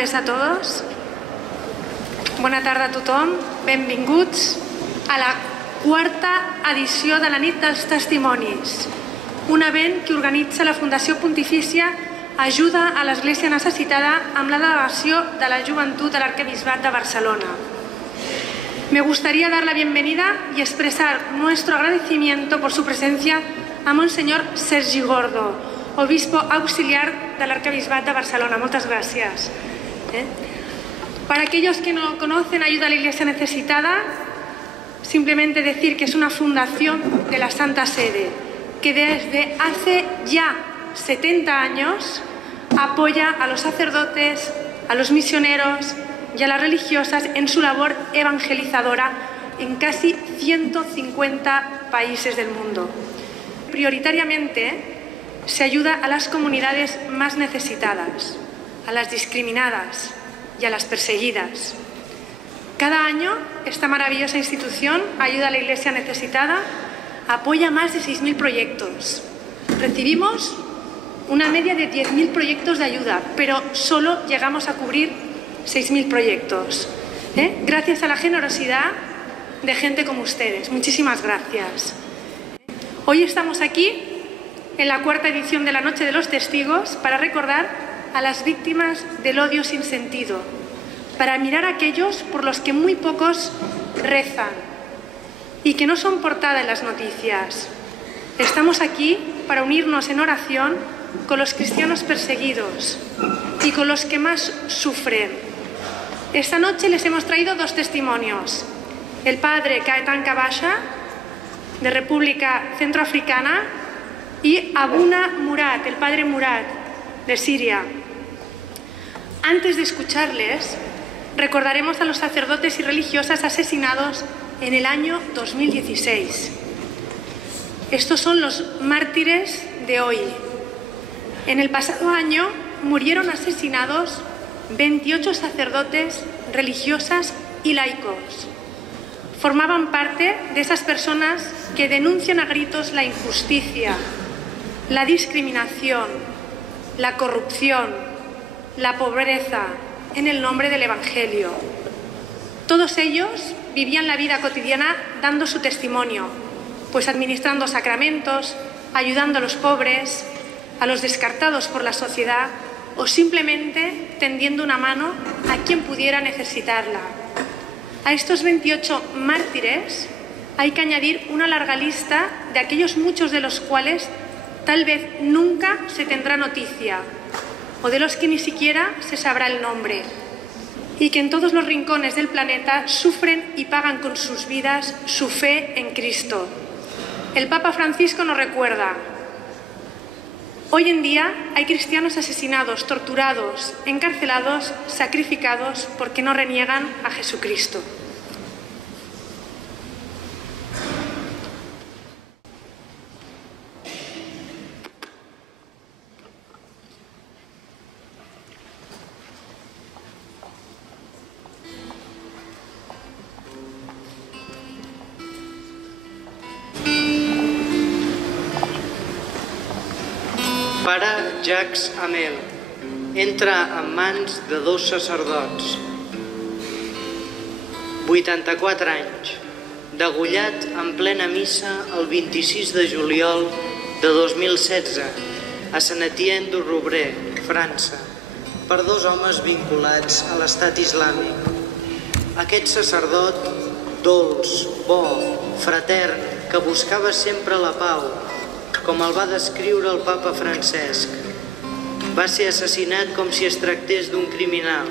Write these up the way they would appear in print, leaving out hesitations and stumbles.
tardes a tots. Bona tarda a tothom. Benvinguts a la quarta edició de la Nit dels Testimonis, un event que organitza la Fundació Pontifícia Ajuda a l'Església Necessitada amb la delegació de la Joventut de l'Arquebisbat de Barcelona. Me gustaría dar la bienvenida y expresar nuestro agradecimiento por su presencia a Monseñor Sergi Gordo, obispo auxiliar del Arquebisbat de Barcelona. Muchas gracias. Para aquellos que no conocen Ayuda a la Iglesia Necesitada, simplemente decir que es una fundación de la Santa Sede que desde hace ya 70 años apoya a los sacerdotes, a los misioneros y a las religiosas en su labor evangelizadora en casi 150 países del mundo. Prioritariamente se ayuda a las comunidades más necesitadas, a las discriminadas y a las perseguidas. Cada año esta maravillosa institución, Ayuda a la Iglesia Necesitada, apoya más de 6.000 proyectos. Recibimos una media de 10.000 proyectos de ayuda, pero solo llegamos a cubrir 6.000 proyectos. Gracias a la generosidad de gente como ustedes. Muchísimas gracias. Hoy estamos aquí en la cuarta edición de la Noche de los Testigos para recordar a las víctimas del odio sin sentido, para mirar a aquellos por los que muy pocos rezan y que no son portada en las noticias. Estamos aquí para unirnos en oración con los cristianos perseguidos y con los que más sufren. Esta noche les hemos traído dos testimonios. El padre Caetán Cabasha, de República Centroafricana, y Abuna Murat, el padre Murat, de Siria. Antes de escucharles, recordaremos a los sacerdotes y religiosas asesinados en el año 2016. Estos son los mártires de hoy. En el pasado año murieron asesinados 28 sacerdotes, religiosas y laicos. Formaban parte de esas personas que denuncian a gritos la injusticia, la discriminación, la corrupción, la pobreza en el nombre del Evangelio. Todos ellos vivían la vida cotidiana dando su testimonio, pues administrando sacramentos, ayudando a los pobres, a los descartados por la sociedad o simplemente tendiendo una mano a quien pudiera necesitarla. A estos 28 mártires hay que añadir una larga lista de aquellos muchos de los cuales tal vez nunca se tendrá noticia o de los que ni siquiera se sabrá el nombre y que en todos los rincones del planeta sufren y pagan con sus vidas su fe en Cristo. El Papa Francisco nos recuerda: hoy en día hay cristianos asesinados, torturados, encarcelados, sacrificados porque no reniegan a Jesucristo. Pare Jacques Hamel entra en mans de dos sacerdots. 84 anys, degollat en plena missa el 26 de juliol de 2016 a Saint-Étienne-du-Rouvray, França, per dos homes vinculats a l'estat islàmic. Aquest sacerdot, dolç, bo, fratern, que buscava sempre la pau, com el va descriure el papa Francesc, va ser assassinat com si es tractés d'un criminal.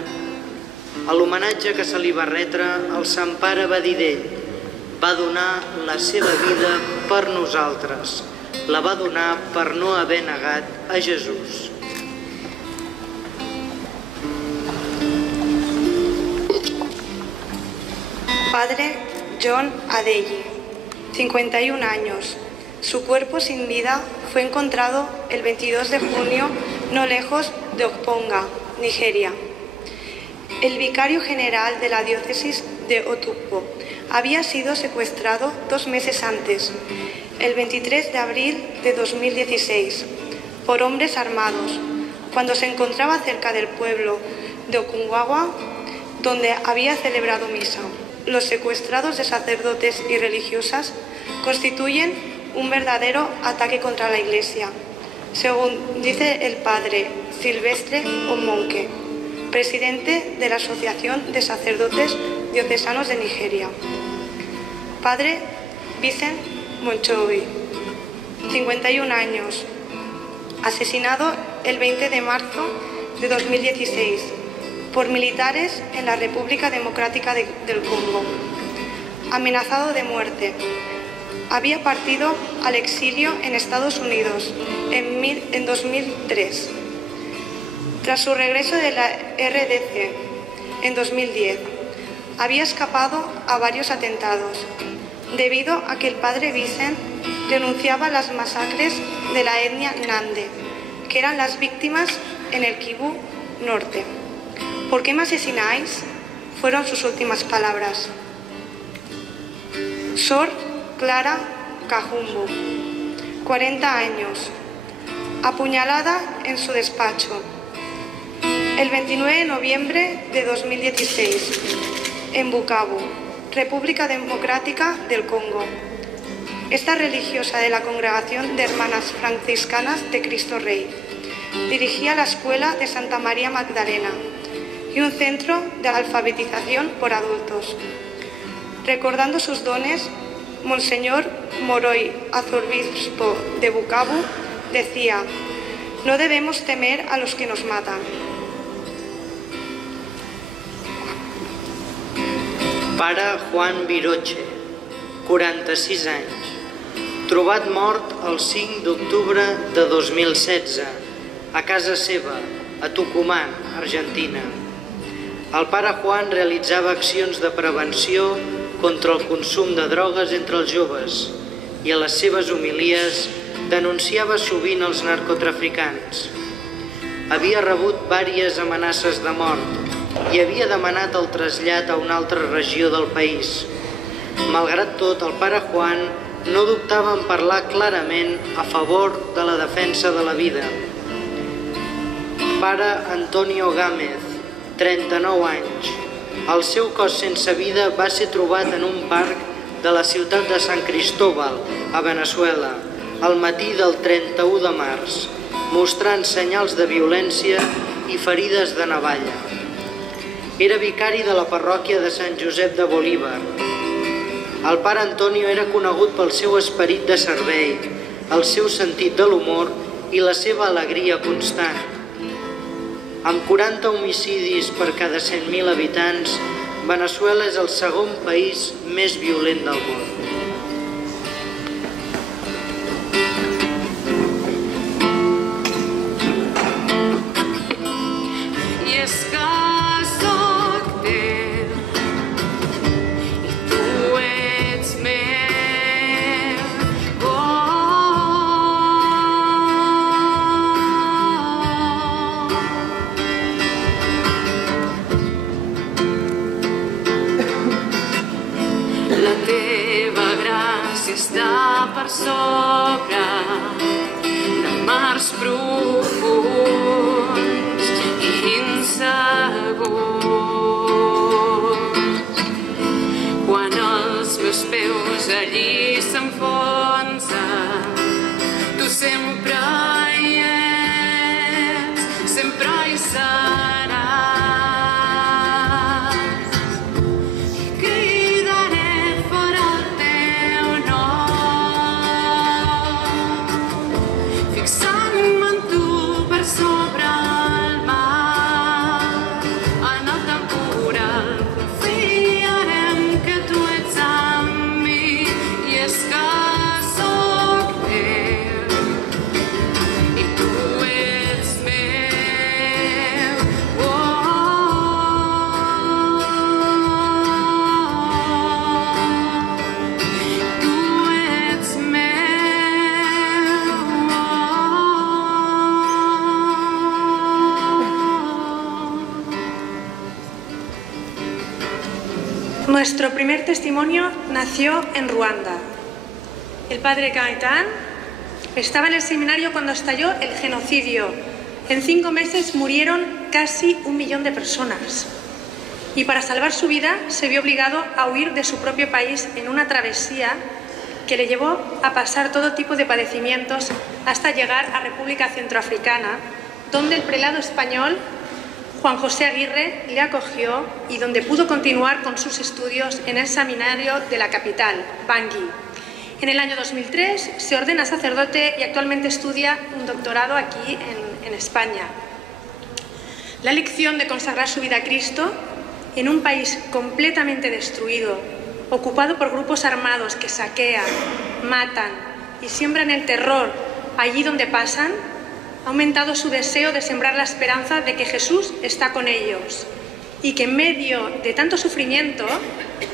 A l'homenatge que se li va retre, el Sant Pare va dir d'ell: va donar la seva vida per nosaltres, la va donar per no haver negat a Jesús. Padre John Adeyi, 51 años. Su cuerpo sin vida fue encontrado el 22 de junio no lejos de Okponga, Nigeria. El vicario general de la diócesis de Otukpo había sido secuestrado 2 meses antes, el 23 de abril de 2016, por hombres armados, cuando se encontraba cerca del pueblo de Aconcagua, donde había celebrado misa. Los secuestrados de sacerdotes y religiosas constituyen un verdadero ataque contra la Iglesia, según dice el padre Silvestre Omonke, presidente de la Asociación de Sacerdotes Diocesanos de Nigeria. Padre Vincent Monchowi, 51 años, asesinado el 20 de marzo de 2016 por militares en la República Democrática del Congo. Amenazado de muerte. Había partido al exilio en Estados Unidos en 2003. Tras su regreso de la RDC en 2010, había escapado a varios atentados, debido a que el padre Vincent denunciaba las masacres de la etnia Nande, que eran las víctimas en el Kivu Norte. ¿Por qué me asesináis?, fueron sus últimas palabras. Sor Clara Kahumbu, 40 años, apuñalada en su despacho el 29 de noviembre de 2016 en Bukavu, República Democrática del Congo. Esta religiosa de la Congregación de Hermanas Franciscanas de Cristo Rey dirigía la Escuela de Santa María Magdalena y un centro de alfabetización por adultos. Recordando sus dones, Monseñor Moroi, arzobispo de Bukavu, decía: no debemos temer a los que nos matan. Pare Juan Viroche, 46 anys, trobat mort el 5 d'octubre de 2016 a casa seva, a Tucumán, Argentina. El pare Juan realitzava accions de prevenció contra el consum de drogues entre els joves i a les seves homilies denunciava sovint els narcotraficants. Havia rebut diverses amenaces de mort i havia demanat el trasllat a una altra regió del país. Malgrat tot, el pare Juan no dubtava en parlar clarament a favor de la defensa de la vida. Pare Antonio Gámez, 39 anys. El seu cos sense vida va ser trobat en un parc de la ciutat de San Cristóbal, a Veneçuela, al matí del 31 de març, mostrant senyals de violència i ferides de navalla. Era vicari de la parròquia de Sant Josep de Bolívar. El pare Antonio era conegut pel seu esperit de servei, el seu sentit de l'humor i la seva alegria constant. Amb 40 homicidis per cada 100.000 habitants, Veneçuela és el segon país més violent del món. Sobre de mars profunds i insegurs. Quan els meus peus allí s'enfonsen, tu sempre hi ets, sempre hi seràs. I cridaré fora el teu nom, fixant-me en tu per sobre el mar. En el temporal confiarem que tu ets amb mi, i és que sóc teu i tu ets meu. Tu ets Nuestro primer testimonio nació en Ruanda. El padre Gaetán estaba en el seminario cuando estalló el genocidio En 5 meses murieron casi 1 millón de personas. Y para salvar su vida se vio obligado a huir de su propio país en una travesía que le llevó a pasar todo tipo de padecimientos hasta llegar a República Centroafricana, donde el prelado español Juan José Aguirre le acogió y donde pudo continuar con sus estudios en el seminario de la capital, Bangui. En el año 2003 se ordena sacerdote y actualmente estudia un doctorado aquí en España. La elección de consagrar su vida a Cristo en un país completamente destruido, ocupado por grupos armados que saquean, matan y siembran el terror allí donde pasan, ha aumentado su deseo de sembrar la esperanza de que Jesús está con ellos y que en medio de tanto sufrimiento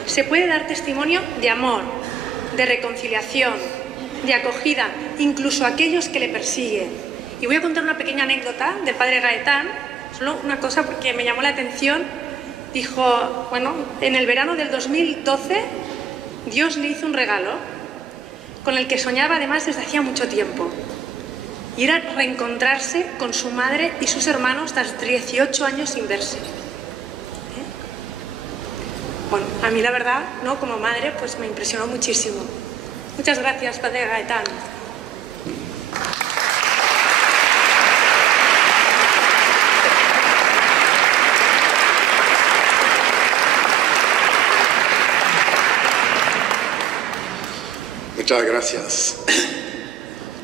se puede dar testimonio de amor, de reconciliación, de acogida, incluso a aquellos que le persiguen. Y voy a contar una pequeña anécdota del padre Gaetán, solo una cosa porque me llamó la atención. Dijo, bueno, en el verano del 2012 Dios le hizo un regalo con el que soñaba además desde hacía mucho tiempo. Y era reencontrarse con su madre y sus hermanos tras 18 años sin verse. Bueno, a mí la verdad, ¿no? Como madre, pues me impresionó muchísimo. Muchas gracias, padre Gaetán. Muchas gracias.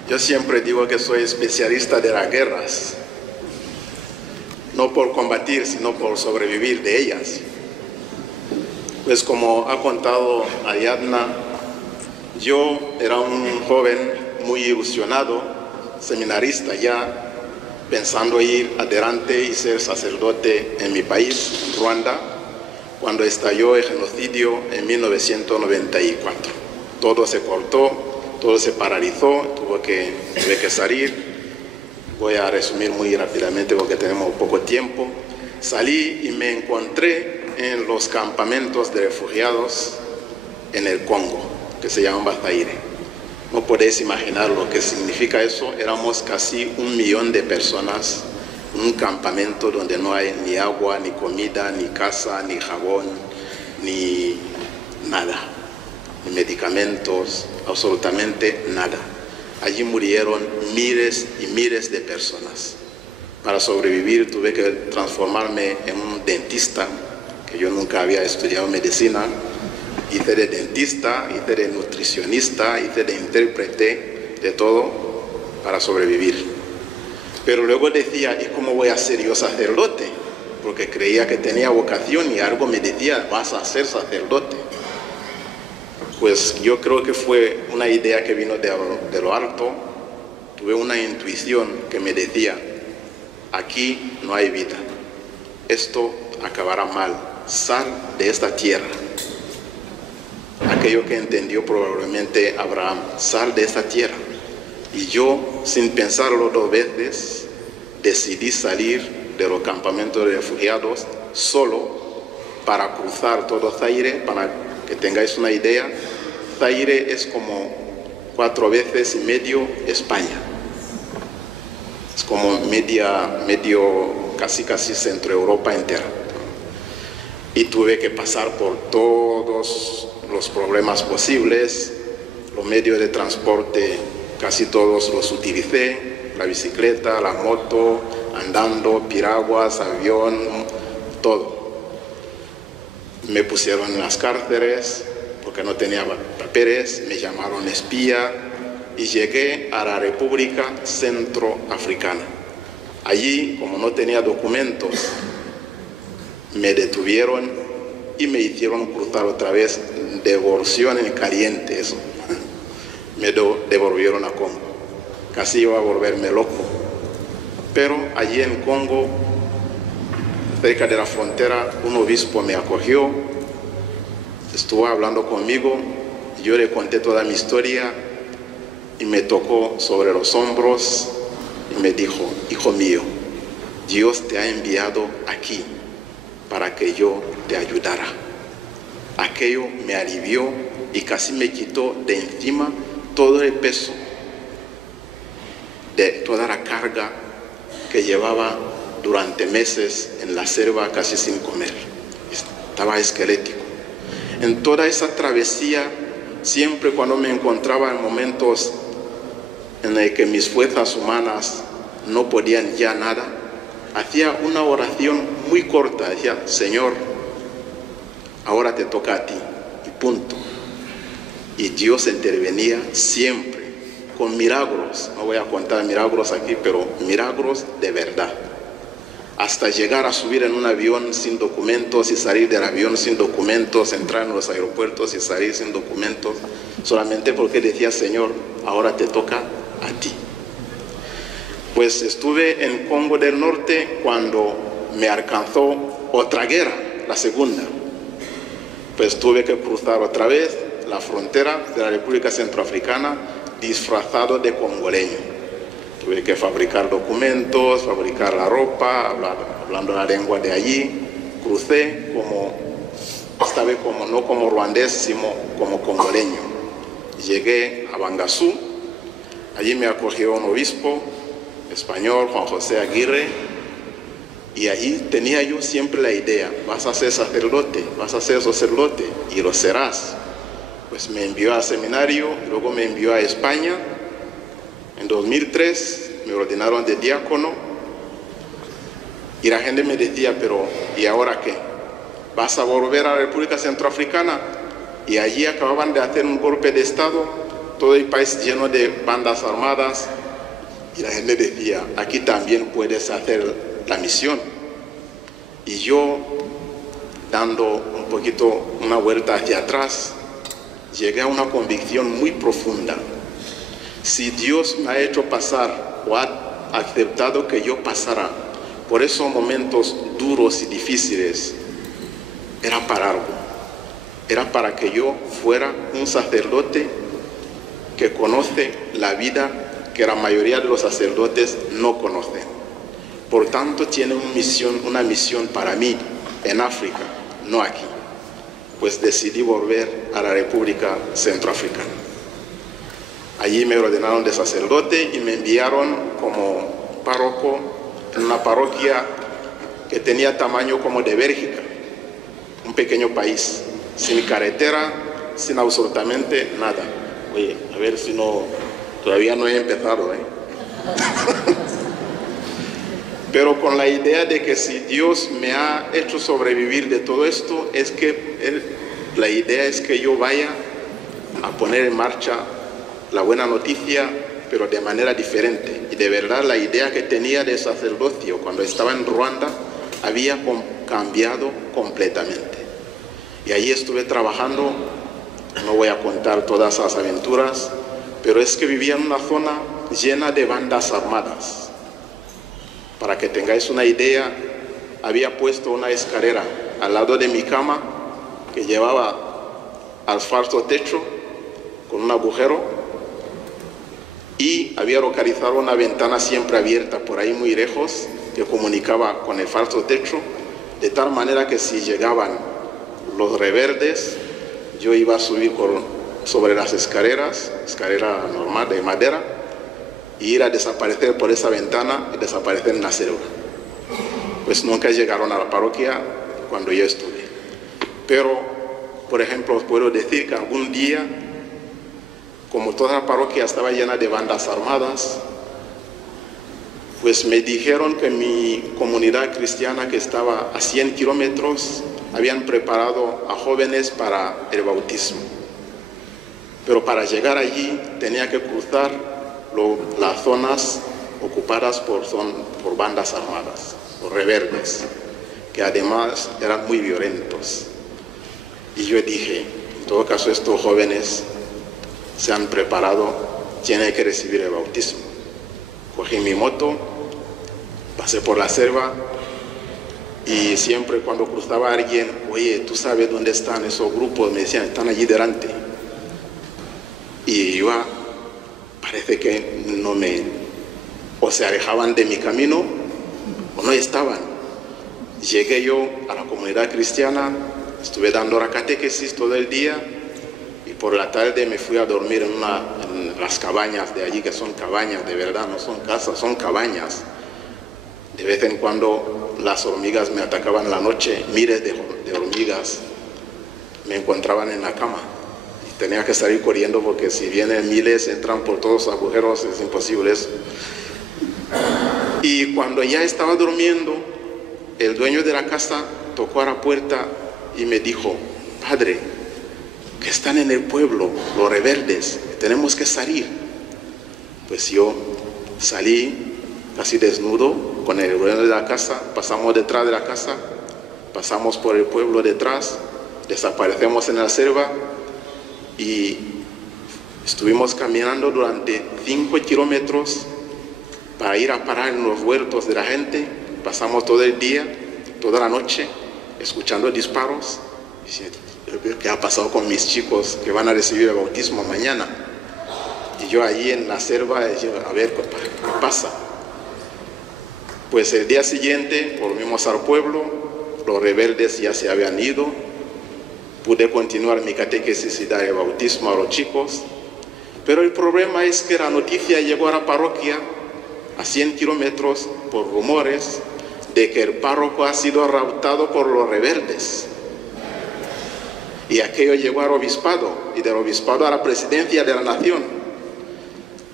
Yo siempre digo que soy especialista de las guerras, no por combatir, sino por sobrevivir de ellas. Pues como ha contado Ariadna, yo era un joven muy ilusionado, seminarista ya, pensando ir adelante y ser sacerdote en mi país, Ruanda, cuando estalló el genocidio en 1994. Todo se cortó, todo se paralizó, tuve que salir. Voy a resumir muy rápidamente porque tenemos poco tiempo. Salí y me encontré en los campamentos de refugiados en el Congo, que se llaman Zaire. No podéis imaginar lo que significa eso. Éramos casi 1 millón de personas en un campamento donde no hay ni agua, ni comida, ni casa, ni jabón, ni nada. Ni medicamentos, absolutamente nada. Allí murieron miles y miles de personas. Para sobrevivir tuve que transformarme en un dentista, que yo nunca había estudiado medicina. Hice de dentista, hice de nutricionista, hice de intérprete, de todo para sobrevivir. Pero luego decía, ¿y cómo voy a ser yo sacerdote? Porque creía que tenía vocación y algo me decía, vas a ser sacerdote. Pues yo creo que fue una idea que vino de lo alto. Tuve una intuición que me decía, aquí no hay vida, esto acabará mal, sal de esta tierra. Aquello que entendió probablemente Abraham, sal de esta tierra. Y yo, sin pensarlo 2 veces, decidí salir de los campamentos de refugiados solo para cruzar todo Zaire. Para que tengáis una idea, Zaire es como 4 veces y medio España. Es como medio, casi Centro Europa entera. Y tuve que pasar por todos los problemas posibles. Los medios de transporte casi todos los utilicé, la bicicleta, la moto, andando, piraguas, avión, todo. Me pusieron en las cárceles porque no tenía papeles, me llamaron espía y llegué a la República Centroafricana. Allí, como no tenía documentos, me detuvieron y me hicieron cruzar otra vez, devolución en caliente, eso. Me devolvieron a Congo. Casi iba a volverme loco. Pero allí en Congo, cerca de la frontera, un obispo me acogió, estuvo hablando conmigo, yo le conté toda mi historia y me tocó sobre los hombros y me dijo, hijo mío, Dios te ha enviado aquí para que yo te ayudara. Aquello me alivió y casi me quitó de encima todo el peso de toda la carga que llevaba durante meses en la selva casi sin comer. Estaba esquelético. En toda esa travesía, siempre cuando me encontraba en momentos en el que mis fuerzas humanas no podían ya nada, hacía una oración muy corta. Decía: Señor, ahora te toca a ti, y punto. Y Dios intervenía siempre, con milagros. No voy a contar milagros aquí, pero milagros de verdad. Hasta llegar a subir en un avión sin documentos y salir del avión sin documentos, entrar en los aeropuertos y salir sin documentos, solamente porque decía: Señor, ahora te toca a ti. Pues estuve en Congo del Norte cuando me alcanzó otra guerra, la segunda. Pues tuve que cruzar otra vez la frontera de la República Centroafricana disfrazado de congoleño. Tuve que fabricar documentos, fabricar la ropa, hablando la lengua de allí. Crucé esta vez no como ruandés, sino como congoleño. Llegué a Bangasú. Allí me acogió un obispo español, Juan José Aguirre, y allí tenía yo siempre la idea: vas a ser sacerdote, y lo serás. Pues me envió al seminario, luego me envió a España. En 2003 me ordenaron de diácono, y la gente me decía: pero ¿y ahora qué? ¿Vas a volver a la República Centroafricana? Y allí acababan de hacer un golpe de Estado, todo el país lleno de bandas armadas, y la gente decía: aquí también puedes hacer la misión. Y yo, dando un poquito una vuelta hacia atrás, llegué a una convicción muy profunda. Si Dios me ha hecho pasar o ha aceptado que yo pasara por esos momentos duros y difíciles, era para algo. Era para que yo fuera un sacerdote que conoce la vida que la mayoría de los sacerdotes no conocen. Por tanto, tiene una misión para mí en África, no aquí. Pues decidí volver a la República Centroafricana. Allí me ordenaron de sacerdote y me enviaron como párroco en una parroquia que tenía tamaño como de Bélgica, un pequeño país, sin carretera, sin absolutamente nada. Oye, a ver si no, todavía no he empezado, Pero con la idea de que si Dios me ha hecho sobrevivir de todo esto, la idea es que yo vaya a poner en marcha la buena noticia, pero de manera diferente. Y de verdad la idea que tenía de sacerdocio cuando estaba en Ruanda había cambiado completamente. Y allí estuve trabajando, no voy a contar todas las aventuras, pero es que vivía en una zona llena de bandas armadas. Para que tengáis una idea, había puesto una escalera al lado de mi cama que llevaba al falso techo con un agujero, y había localizado una ventana siempre abierta por ahí muy lejos que comunicaba con el falso techo, de tal manera que si llegaban los rebeldes, yo iba a subir sobre las escaleras, escalera normal de madera, y ir a desaparecer por esa ventana y desaparecer en la selva. Pues nunca llegaron a la parroquia cuando yo estuve. Pero, por ejemplo, os puedo decir que algún día, como toda la parroquia estaba llena de bandas armadas, pues me dijeron que mi comunidad cristiana, que estaba a 100 kilómetros, habían preparado a jóvenes para el bautismo. Pero para llegar allí tenía que cruzar las zonas ocupadas por bandas armadas, por rebeldes, que además eran muy violentos. Y yo dije: en todo caso, estos jóvenes se han preparado, tienen que recibir el bautismo. Cogí mi moto, pasé por la selva, y siempre cuando cruzaba a alguien: oye, ¿tú sabes dónde están esos grupos? Me decían: están allí delante. Y iba, parece que o se alejaban de mi camino o no estaban. Llegué yo a la comunidad cristiana, estuve dando la catequesis todo el día, y por la tarde me fui a dormir en las cabañas de allí, que son cabañas de verdad, no son casas, son cabañas, De vez en cuando las hormigas me atacaban en la noche, miles de hormigas me encontraban en la cama. Y tenía que salir corriendo porque si vienen miles, entran por todos los agujeros, es imposible eso. Y cuando ya estaba durmiendo, el dueño de la casa tocó a la puerta y me dijo: padre, que están en el pueblo los rebeldes, tenemos que salir. Pues yo salí casi desnudo con el dueño de la casa, pasamos detrás de la casa, pasamos por el pueblo detrás, desaparecemos en la selva y estuvimos caminando durante 5 kilómetros para ir a parar en los huertos de la gente. Pasamos todo el día, toda la noche, escuchando disparos. ¿Qué ha pasado con mis chicos que van a recibir el bautismo mañana? Y yo allí en la selva, a ver qué pasa. Pues el día siguiente volvimos al pueblo, los rebeldes ya se habían ido, pude continuar mi catequesis y dar el bautismo a los chicos, pero el problema es que la noticia llegó a la parroquia a 100 kilómetros por rumores de que el párroco ha sido raptado por los rebeldes. Y aquello llegó al obispado, y del obispado a la presidencia de la nación.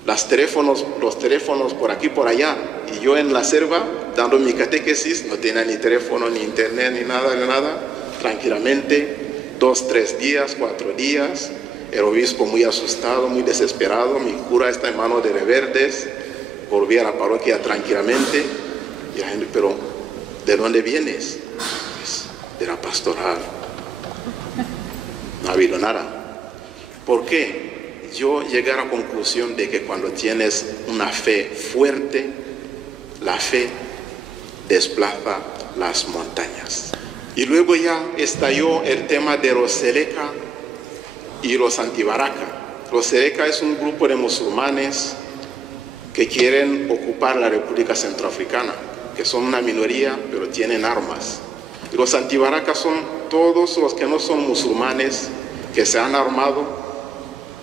Los teléfonos por aquí por allá, y yo en la selva dando mi catequesis, no tenía ni teléfono, ni internet, ni nada, tranquilamente, 2, 3 días, 4 días, el obispo muy asustado, muy desesperado, mi cura está en manos de rebeldes. Volví a la parroquia tranquilamente, y la gente: pero ¿de dónde vienes? Pues, de la pastoral. No ha habido nada. ¿Por qué? Yo llegué a la conclusión de que cuando tienes una fe fuerte, la fe desplaza las montañas. Y luego ya estalló el tema de los Seleka y los Antibaraka. Los Seleka es un grupo de musulmanes que quieren ocupar la República Centroafricana, que son una minoría, pero tienen armas. Y los Antibaraka son todos los que no son musulmanes, que se han armado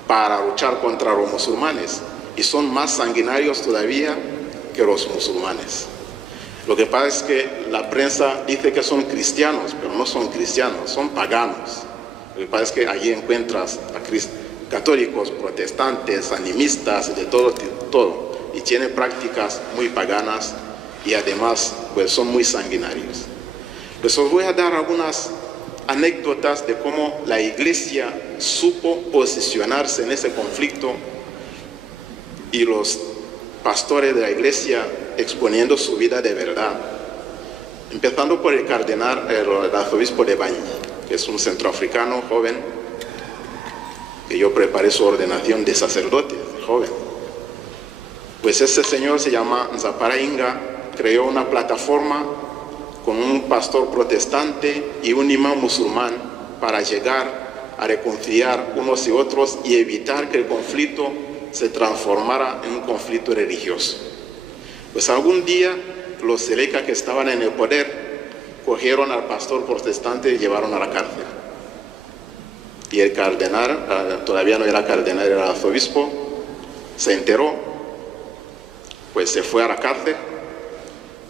para luchar contra los musulmanes, y son más sanguinarios todavía que los musulmanes. Lo que pasa es que la prensa dice que son cristianos, pero no son cristianos, son paganos. Lo que pasa es que allí encuentras a católicos, protestantes, animistas, de todo. Y tienen prácticas muy paganas y además pues son muy sanguinarios. Les os voy a dar algunas anécdotas de cómo la iglesia supo posicionarse en ese conflicto y los pastores de la iglesia exponiendo su vida de verdad. Empezando por el cardenal, el arzobispo de Bañi, que es un centroafricano joven, que yo preparé su ordenación de sacerdote, joven. Pues ese señor se llama Nzapara Inga, creó una plataforma con un pastor protestante y un imán musulmán para llegar a reconciliar unos y otros y evitar que el conflicto se transformara en un conflicto religioso. Pues algún día los Seleka que estaban en el poder cogieron al pastor protestante y llevaron a la cárcel. Y el cardenal, todavía no era cardenal, era arzobispo, se enteró. Pues se fue a la cárcel,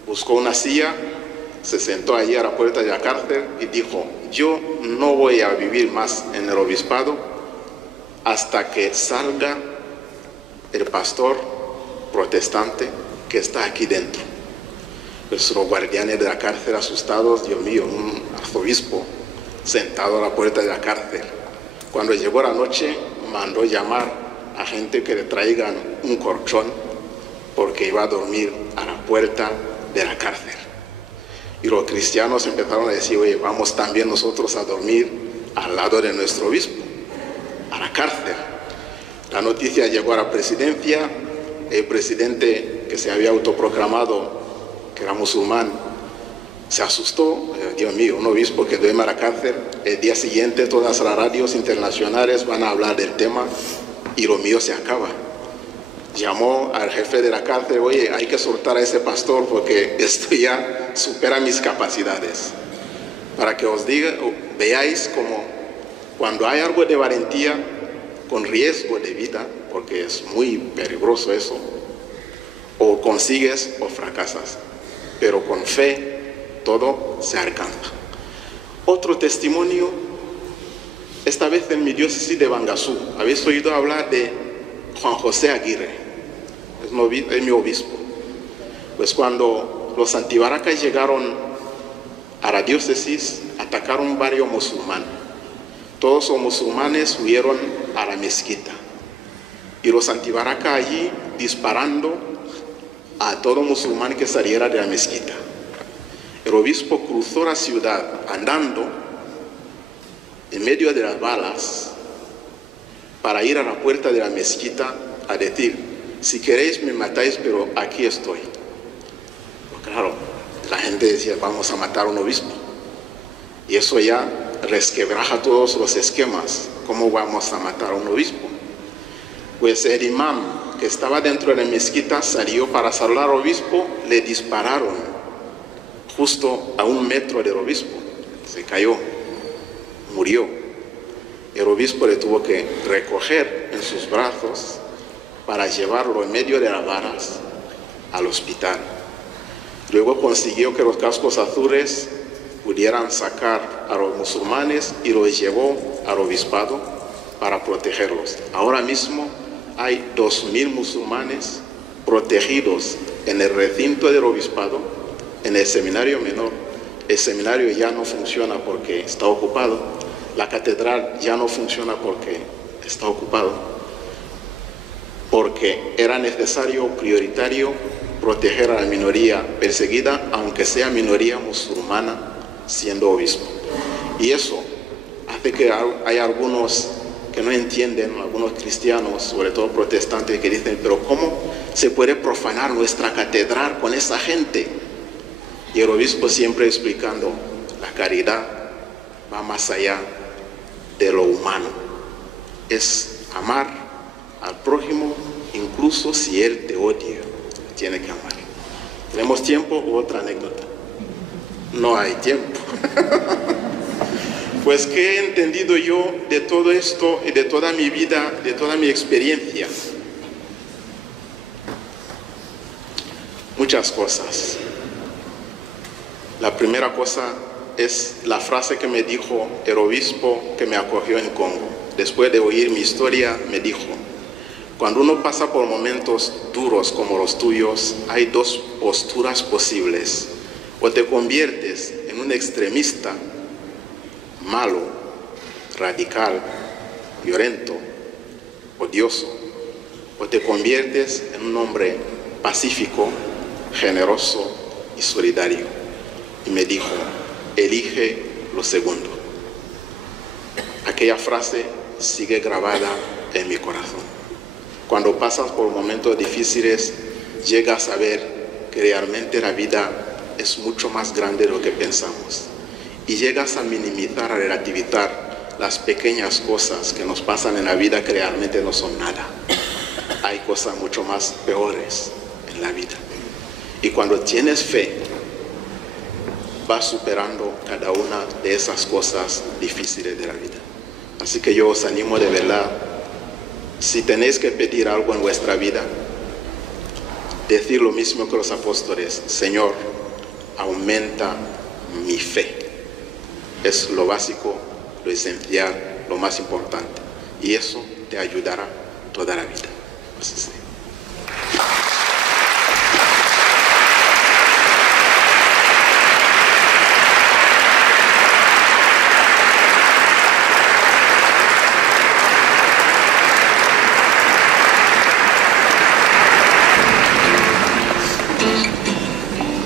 buscó una silla, se sentó allí a la puerta de la cárcel y dijo: yo no voy a vivir más en el obispado hasta que salga el pastor protestante que está aquí dentro. Pues los guardianes de la cárcel asustados: Dios mío, un arzobispo sentado a la puerta de la cárcel. Cuando llegó la noche, mandó llamar a gente que le traigan un colchón, porque iba a dormir a la puerta de la cárcel. Y los cristianos empezaron a decir: oye, vamos también nosotros a dormir al lado de nuestro obispo, a la cárcel. La noticia llegó a la presidencia. El presidente, que se había autoproclamado que era musulmán, se asustó. Dios mío, un obispo que duerme a la cárcel. El día siguiente todas las radios internacionales van a hablar del tema y lo mío se acaba. Llamó al jefe de la cárcel: oye, hay que soltar a ese pastor porque esto ya supera mis capacidades. Para que os diga, veáis como cuando hay algo de valentía con riesgo de vida, porque es muy peligroso eso, o consigues o fracasas. pero con fe todo se alcanza. Otro testimonio, esta vez en mi diócesis de Bangasú. Habéis oído hablar de Juan José Aguirre, es mi obispo. Pues cuando los antibaracas llegaron a la diócesis, atacaron un barrio musulmán. Todos los musulmanes huyeron a la mezquita. Y los antibaracas allí disparando a todo musulmán que saliera de la mezquita. El obispo cruzó la ciudad andando en medio de las balas para ir a la puerta de la mezquita a decir: si queréis me matáis, pero aquí estoy. Pues claro, la gente decía: vamos a matar a un obispo. Y eso ya resquebraja todos los esquemas. ¿Cómo vamos a matar a un obispo? Pues el imán que estaba dentro de la mezquita salió para saludar al obispo, le dispararon justo a 1 metro del obispo. Se cayó, murió. El obispo le tuvo que recoger en sus brazos para llevarlo en medio de las varas al hospital. Luego consiguió que los cascos azules pudieran sacar a los musulmanes y los llevó al obispado para protegerlos. Ahora mismo hay 2000 musulmanes protegidos en el recinto del obispado, en el seminario menor. El seminario ya no funciona porque está ocupado. La catedral ya no funciona porque está ocupado. Porque era necesario, prioritario, proteger a la minoría perseguida, aunque sea minoría musulmana, siendo obispo. Y eso hace que hay algunos que no entienden, algunos cristianos, sobre todo protestantes, que dicen: pero ¿cómo se puede profanar nuestra catedral con esa gente? Y el obispo siempre explicando: la caridad va más allá de lo humano. Es amar al prójimo incluso si él te odia, tiene que amar. ¿Tenemos tiempo u otra anécdota? No hay tiempo. Pues, ¿qué he entendido yo de todo esto y de toda mi vida, de toda mi experiencia? Muchas cosas. La primera cosa es la frase que me dijo el obispo que me acogió en Congo. Después de oír mi historia, me dijo: cuando uno pasa por momentos duros como los tuyos, hay 2 posturas posibles. O te conviertes en un extremista, malo, radical, violento, odioso, o te conviertes en un hombre pacífico, generoso y solidario. Y me dijo: elige lo segundo. Aquella frase sigue grabada en mi corazón. Cuando pasas por momentos difíciles, llegas a ver que realmente la vida es mucho más grande de lo que pensamos. Y llegas a minimizar, a relativizar las pequeñas cosas que nos pasan en la vida, que realmente no son nada. Hay cosas mucho más peores en la vida. Y cuando tienes fe, vas superando cada una de esas cosas difíciles de la vida. Así que yo os animo de verdad, si tenéis que pedir algo en vuestra vida, decir lo mismo que los apóstoles: Señor, aumenta mi fe. Es lo básico, lo esencial, lo más importante. Y eso te ayudará toda la vida. Así sea.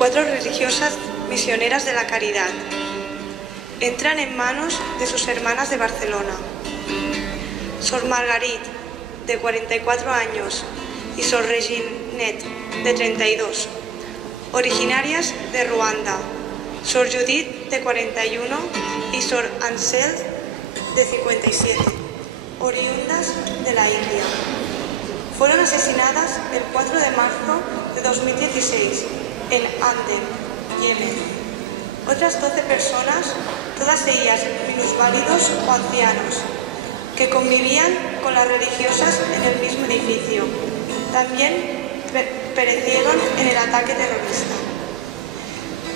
Religiosas misioneras de la caridad entran en manos de sus hermanas de Barcelona. Sor Margarit, de 44 años, y Sor Reginet, de 32, originarias de Ruanda. Sor Judith, de 41, y Sor Ansel, de 57, oriundas de la India. Fueron asesinadas el 4 de marzo de 2016 en Anden, Yemen. Otras 12 personas, todas ellas minusválidos o ancianos, que convivían con las religiosas en el mismo edificio, también perecieron en el ataque terrorista.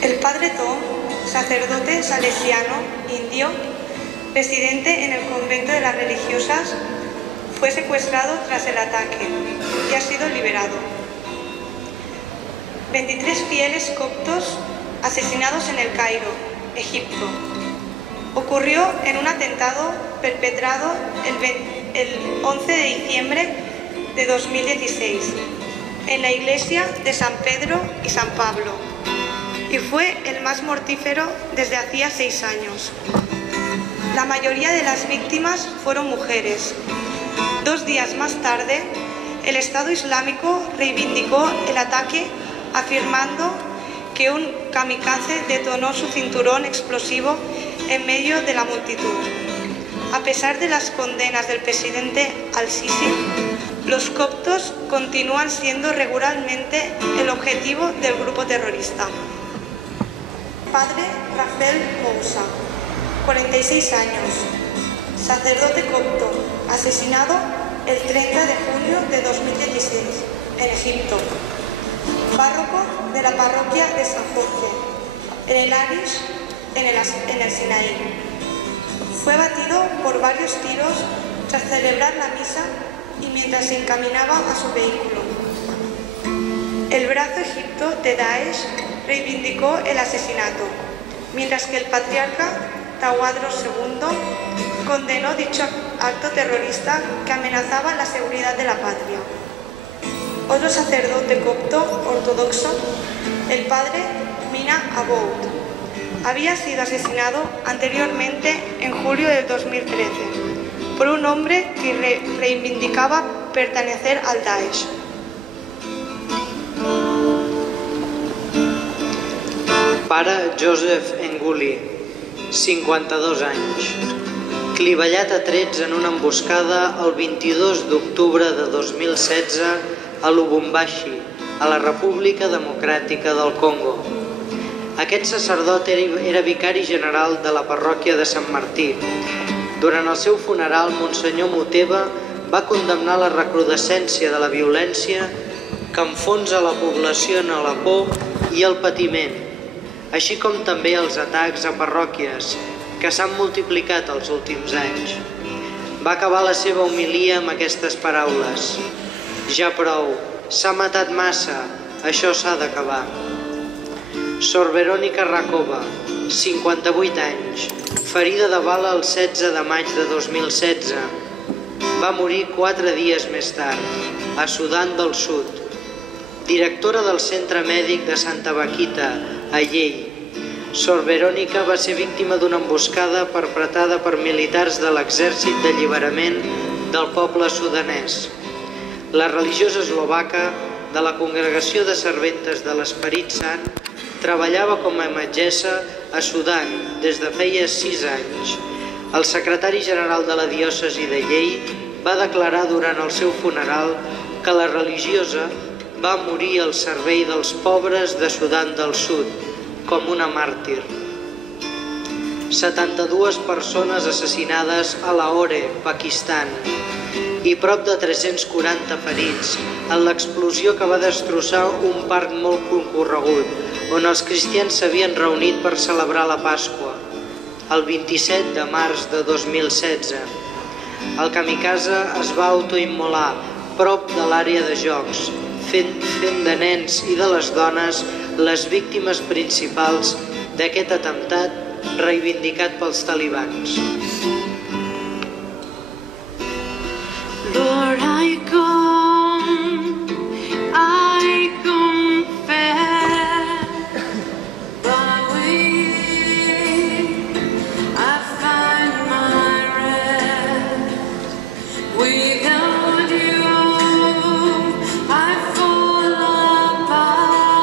El padre Tom, sacerdote salesiano indio, residente en el convento de las religiosas, fue secuestrado tras el ataque y ha sido liberado. 23 fieles coptos asesinados en el Cairo, Egipto. Ocurrió en un atentado perpetrado el 11 de diciembre de 2016 en la iglesia de San Pedro y San Pablo, y fue el más mortífero desde hacía 6 años. La mayoría de las víctimas fueron mujeres. 2 días más tarde, el Estado Islámico reivindicó el ataque afirmando que un kamikaze detonó su cinturón explosivo en medio de la multitud. A pesar de las condenas del presidente al-Sisi, los coptos continúan siendo regularmente el objetivo del grupo terrorista. Padre Rafael Moussa, 46 años, sacerdote copto, asesinado el 30 de junio de 2016 en Egipto. Párroco de la parroquia de San Jorge, en el Arish, en el Sinaí. Fue abatido por varios tiros tras celebrar la misa y mientras se encaminaba a su vehículo. El brazo egipcio de Daesh reivindicó el asesinato, mientras que el patriarca Tawadros II condenó dicho acto terrorista que amenazaba la seguridad de la patria. Otro sacerdote copto ortodoxo, el padre Mina Aboud, había sido asesinado anteriormente en julio del 2013 por un hombre que reivindicaba pertenecer al Daesh. Pare Joseph Enguli, 52 anys, clivellat a trets en una emboscada el 22 d'octubre de 2016 a Lubumbashi, a la República Democràtica del Congo. Aquest sacerdot era vicari general de la parròquia de Sant Martí. Durant el seu funeral, Monsenyor Muteba va condemnar la recrudescència de la violència que enfonsa la població en la por i el patiment, així com també els atacs a parròquies, que s'han multiplicat els últims anys. Va acabar la seva homilia amb aquestes paraules: «Ja prou, s'ha matat massa, això s'ha d'acabar». Sor Verónica Rakova, 58 anys, ferida de bala el 16 de maig de 2016. Va morir 4 dies més tard, a Sudan del Sud. Directora del Centre Mèdic de Santa Baquita, a Yei. Sor Verónica va ser víctima d'una emboscada perpetrada per militars de l'Exèrcit d'Alliberament del poble sudanès. La religiosa eslovaca de la Congregació de Serventes de l'Esperit Sant treballava com a metgessa a Sudan des de feia 6 anys. El secretari general de la diòcesi de Yei va declarar durant el seu funeral que la religiosa va morir al servei dels pobres de Sudan del Sud, com una màrtir. 72 persones assassinades a Lahore, Pakistan, i prop de 340 ferits en l'explosió que va destrossar un parc molt concorregut, on els cristians s'havien reunit per celebrar la Pasqua, el 27 de març de 2016. El kamikaze es va autoimmolar prop de l'àrea de jocs, fent de nens i de les dones les víctimes principals d'aquest atemptat reivindicat pels talibans. Lord, I confess, bowing, I find my rest. Without you, I fall apart.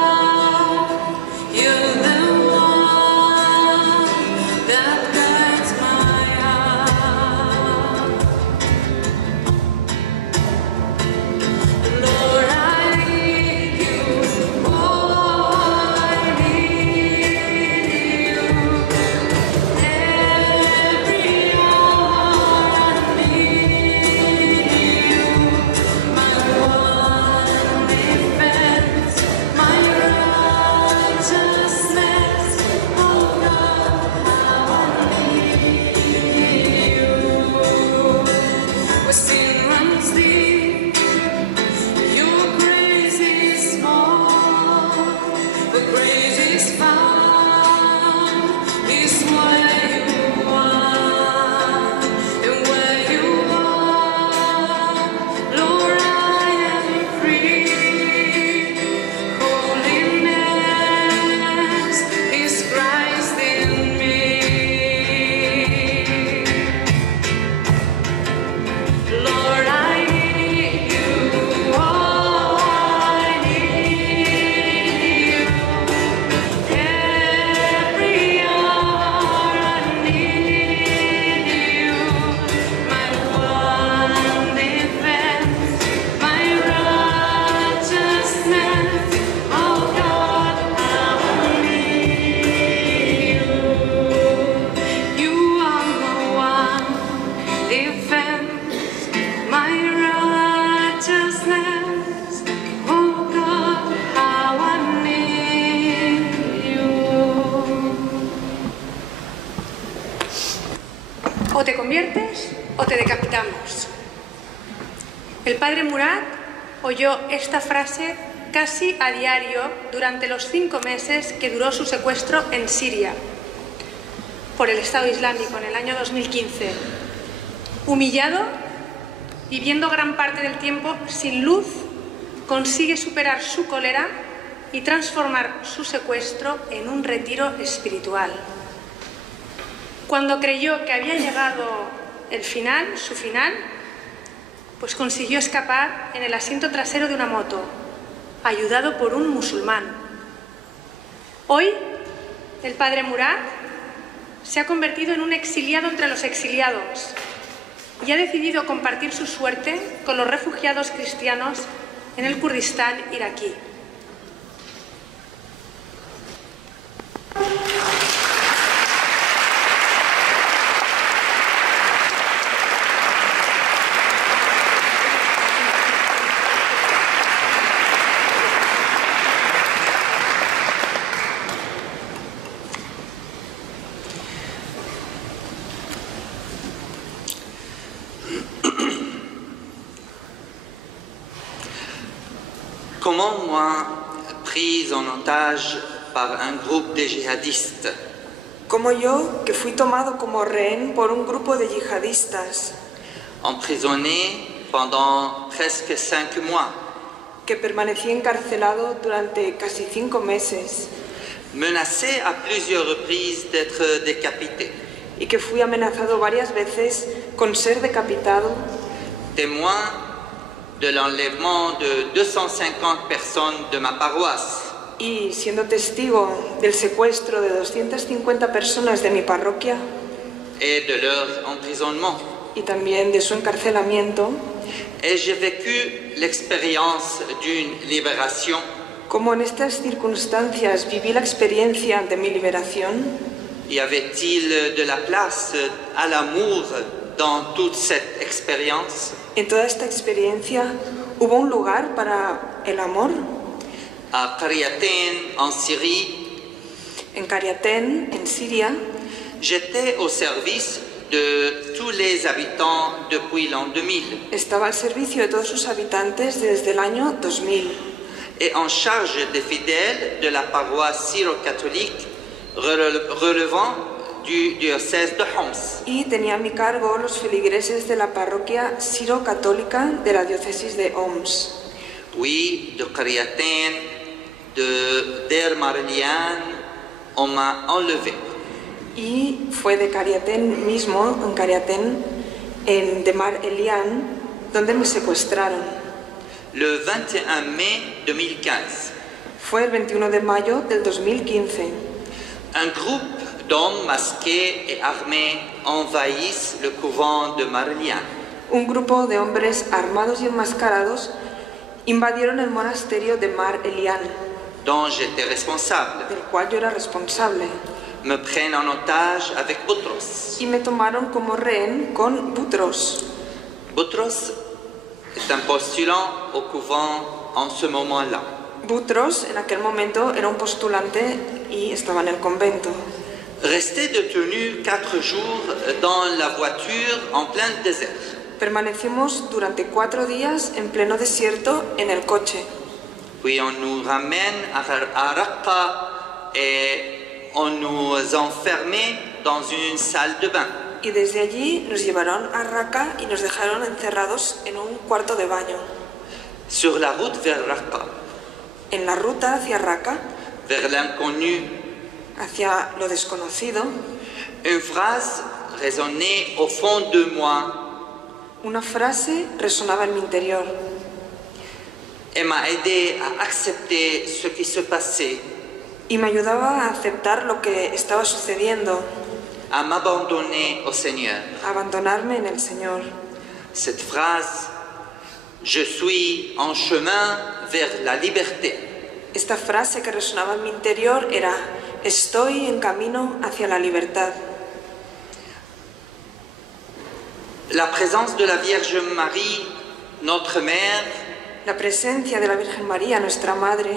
You're the one that guides my where sin runs deep. Your grace is small, but grace is found is where you are, and where you are, Lord, I am free. Holiness is Christ in me. Lord, I need you. Oh, I need you. Every hour I need you. My one defense, my righteousness. Oh God, how I need you. You are my one defense, my righteousness. Oh God, how I need you. O te conviertes o te decapitamos. El padre Murat oyó esta frase casi a diario durante los 5 meses que duró su secuestro en Siria por el Estado Islámico en el año 2015. Humillado, viviendo gran parte del tiempo sin luz, consigue superar su cólera y transformar su secuestro en un retiro espiritual. Cuando creyó que había llegado el final, su final, pues consiguió escapar en el asiento trasero de una moto, ayudado por un musulmán. Hoy, el padre Murat se ha convertido en un exiliado entre los exiliados y ha decidido compartir su suerte con los refugiados cristianos en el Kurdistán iraquí. Comment moi, prise en otage par un groupe de djihadistes, Como yo, que fui tomado como rehén por un grupo de yihadistas, emprisonné pendant presque 5 mois, que permanecí encarcelado durante casi 5 meses menacé à plusieurs reprises d'être décapité, y que fui amenazado varias veces con ser decapitado, témoin de l'enlèvement de 250 personnes de ma paroisse, y siendo testigo del secuestro de 250 personas de mi parroquia et de leur emprisonnement. y también de su encarcelamiento, Ai-je vécu l'expérience d'une libération? como en estas circunstancias viví la experiencia de mi liberación, Y avait-il de la place à l'amour dans toute cette expérience? en toda esta experiencia hubo un lugar para el amor. À Qaryatayn, en Syrie, En Cariatén, en Siria, j'étais au service de tous les habitants depuis l'an 2000 estaba al servicio de todos sus habitantes desde el año 2000 et en charge des fidèles de la paroisse syro-catholique relevant du diocèse de Homs. y tenía a mi cargo los feligreses de la parroquia siro-católica de la diócesis de Homs. Oui, de Qaryatayn, de Der Marlian, on m'a enlevé. Y fue de Cariatén mismo, en Cariatén, en Demar Elian, donde me secuestraron. Le 21 mai 2015, Fue el 21 de mayo del 2015. un groupe d'hommes masqués et armés envahissent le couvent de Marlian. Un grupo de hombres armados y enmascarados invadieron el monasterio de Mar Elian, dont j'étais responsable, del cual yo era responsable, me prennent en otage avec Boutros. y me tomaron como rehén con Boutros. Boutros est un postulant au couvent en ce moment-là. Boutros en aquel momento era un postulante y estaba en el convento. Resté détenu 4 jours dans la voiture en plein désert. Permanecimos durante 4 días en pleno desierto en el coche. Puis on nous ramène à Raqqa et on nous enfermait dans une salle de bain. Y desde allí nos llevaron a Raqqa y nos dejaron encerrados en un cuarto de baño. Sur la route vers Raqqa, En la ruta hacia Raqqa, vers l'inconnu, hacia lo desconocido, une phrase résonnait au fond de moi una frase resonaba en mi interior et m'a aidé à accepter ce qui se passait, y me ayudaba a aceptar lo que estaba sucediendo, à m'abandonner au Seigneur. a abandonarme en el Señor. Cette phrase, je suis en chemin vers la liberté, Esta frase que resonaba en mi interior era: estoy en camino hacia la libertad. la présence de la Vierge Marie, notre mère, La presencia de la Virgen María, nuestra Madre,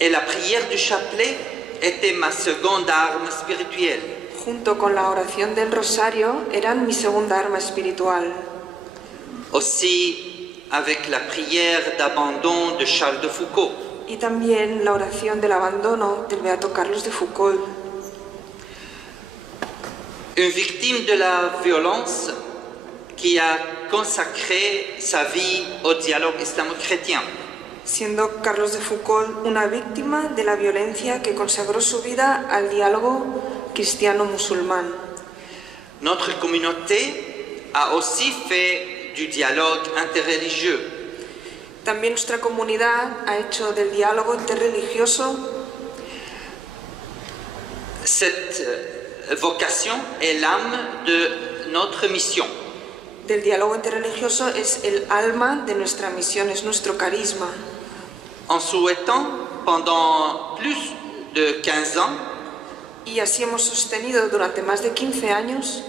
et la prière du chapelet étaient ma seconde arme spirituelle. junto con la oración del rosario, eran mi segunda arma espiritual. Aussi avec la prière d'abandon de Charles de Foucault. Y también la oración del abandono del Beato Carlos de Foucault. Une victime de la violence qui a consacré sa vie au dialogue islamo-chrétien. Siendo Carlos de Foucault una víctima de la violencia que consagró su vida al diálogo cristiano-musulmán. Notre communauté a aussi fait du dialogue interreligieux. También nuestra comunidad ha hecho del diálogo interreligioso. Cette vocation est l'âme de notre mission. Del diálogo interreligioso es el alma de nuestra misión, es nuestro carisma. En souhaitant, pendant plus de 15 ans, Y así hemos sostenido durante más de 15 años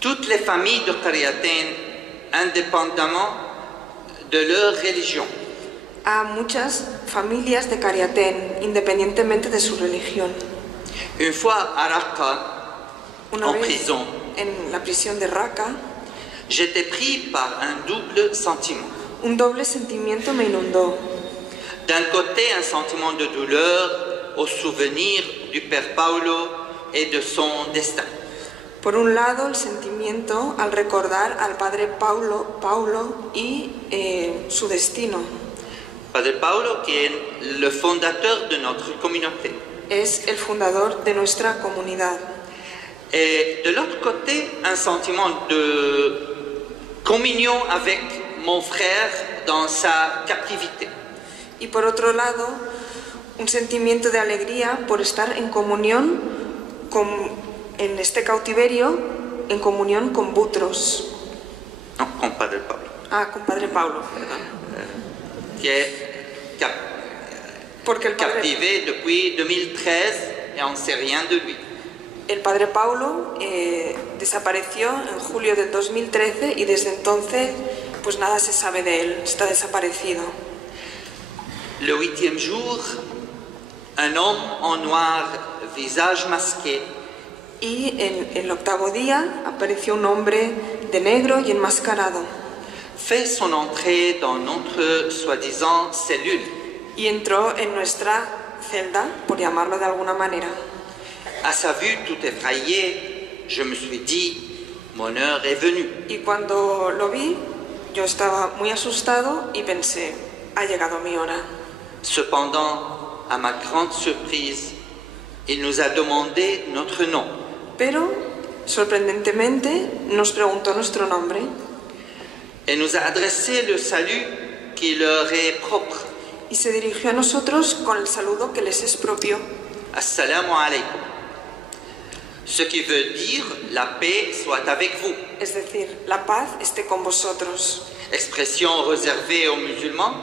toutes les familles de Qariatin, indépendamment de leur religion. a muchas familias de Cariatén, independientemente de su religión. Une fois à Raqqa, Una en vez prison, en la prisión de Raqqa, j'étais pris par un double sentiment. un doble sentimiento me inundó. D'un côté, un sentiment de douleur au souvenir du Père Paulo et de son destin. Por un lado, el sentimiento al recordar al padre Paulo y su destino. Padre Paulo, qui est le fondateur de notre communauté. Es el fundador de nuestra comunidad. Et de l'autre côté, un sentiment de communion avec mon frère dans sa captivité. Y por otro lado, un sentimiento de alegría por estar en comunión en este cautiverio, en comunión con Butros. Non, con Padre Paulo. Con Padre Paulo, perdón. Qui est Porque el padre, captivé depuis 2013 et on ne sait rien de lui. el padre Paulo desapareció en julio del 2013 y desde entonces pues nada se sabe de él, está desaparecido. Le 8e jour, un homme en noir, visage masqué, Y en el 8º día apareció un hombre de negro y enmascarado fait son entrée dans notre soi-disant cellule. y entró en nuestra celda, por llamarlo de alguna manera. À sa vue tout effrayée, je me suis dit, mon heure est venue. Y cuando lo vi, yo estaba muy asustado y pensé, ha llegado mi hora. Cependant, à ma grande surprise, il nous a demandé notre nom. Pero, sorprendentemente, nos preguntó nuestro nombre Et nous a adressé le salut qui leur est propre. y se dirigió a nosotros con el saludo que les es propio. Assalamu alaikum. Ce qui veut dire la paix soit avec vous. Es decir, la paz esté con vosotros. Expression réservée aux musulmans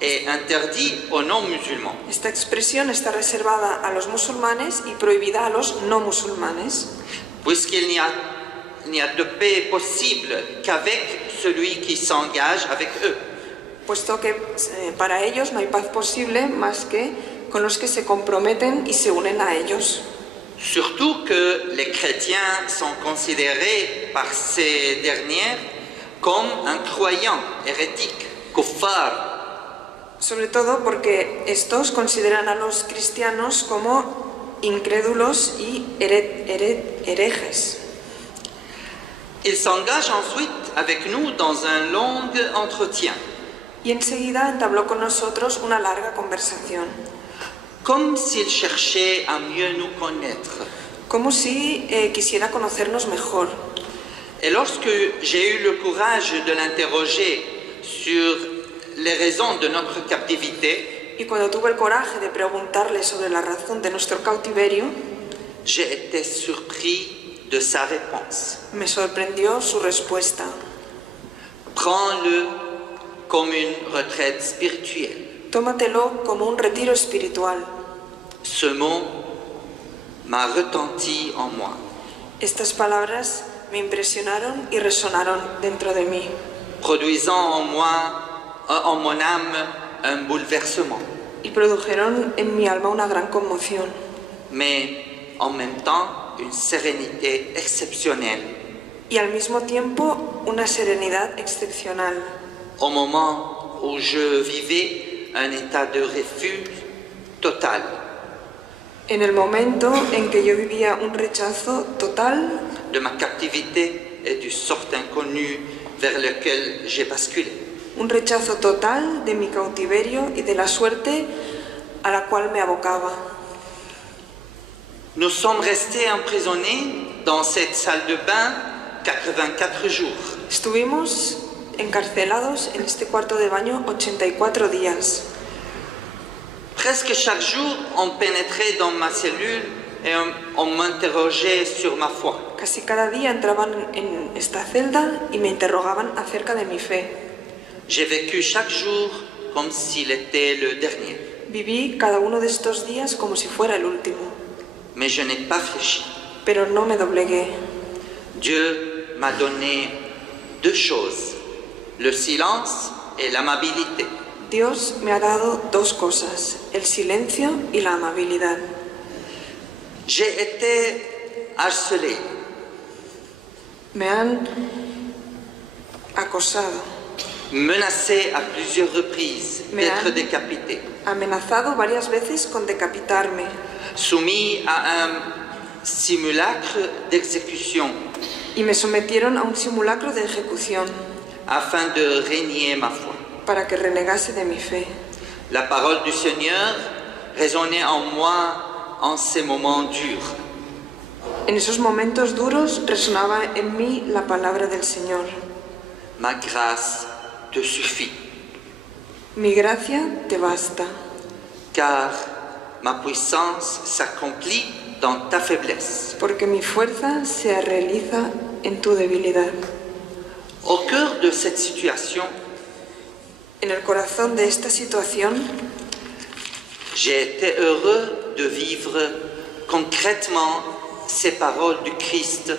et interdite aux non-musulmans. Esta expresión está reservada a los musulmanes y prohibida a los no musulmanes, Puisqu'il n'y a de paix possible qu'avec celui qui s'engage avec eux. puesto que para ellos no hay paz posible más que con los que se comprometen y se unen a ellos. Surtout que les chrétiens sont considérés par ces dernières comme un croyant hérétique, kuffar. Sobre todo porque estos consideran a los cristianos como incrédulos y herejes. Il s'engage ensuite avec nous dans un long entretien, Y enseguida entabló con nosotros una larga conversación, comme s'il cherchait à mieux nous connaître. como si quisiera conocernos mejor. Et lorsque j'ai eu le courage de l'interroger sur les raisons de notre captivité, Y cuando tuve el coraje de preguntarle sobre la razón de nuestro cautiverio, j'ai été surpris de sa réponse. me sorprendió su respuesta. Prends-le comme une retraite spirituelle. Tómatelo como un retiro espiritual. Ce mot m'a retenti en moi. Estas palabras me impresionaron y resonaron dentro de mí, Produisant en moi, en mon âme, un bouleversement, y produjeron en mi alma una gran conmoción, mais en même temps une sérénité exceptionnelle y al mismo tiempo una serenidad excepcional, au moment où je vivais un état de refuge total. en el momento en que yo vivía un rechazo total De ma captivité et du sort inconnu vers lequel j'ai basculé. un rechazo total de mi cautiverio y de la suerte a la cual me abocaba. Nous sommes restés emprisonnés dans cette salle de bain 84 jours. Estuvimos encarcelados en este cuarto de baño 84 días. Presque chaque jour, on pénétrait dans ma cellule et on m'interrogeait sur ma foi. Casi cada día entraban en esta celda y me interrogaban acerca de mi fe. J'ai vécu chaque jour comme s'il était le dernier. Viví cada uno de estos días como si fuera el último, Mais je n'ai pas fléchi. pero no me doblegué. Dieu m'a donné deux choses, le silence et l'amabilité. Dios me ha dado dos cosas, el silencio y la amabilidad. J'ai été harcelé, Me han acosado, menacé à plusieurs reprises Mais d'être Anne- décapité, amenazado varias veces con decapitarme, soumis à un simulacre d'exécution y me sometieron a un simulacro de ejecución afin de régner ma foi. para que renegase de mi fe. La parole du Seigneur résonnait en moi en ces moments durs. En esos momentos duros resonaba en mí la palabra del Señor. Ma grâce te suffit, Mi gracia te basta, car ma puissance s'accomplit dans ta faiblesse. porque mi fuerza se realiza en tu debilidad. Au cœur de cette situation, En el corazón de esta situación, j'ai été heureux de vivre concrètement ces paroles du Christ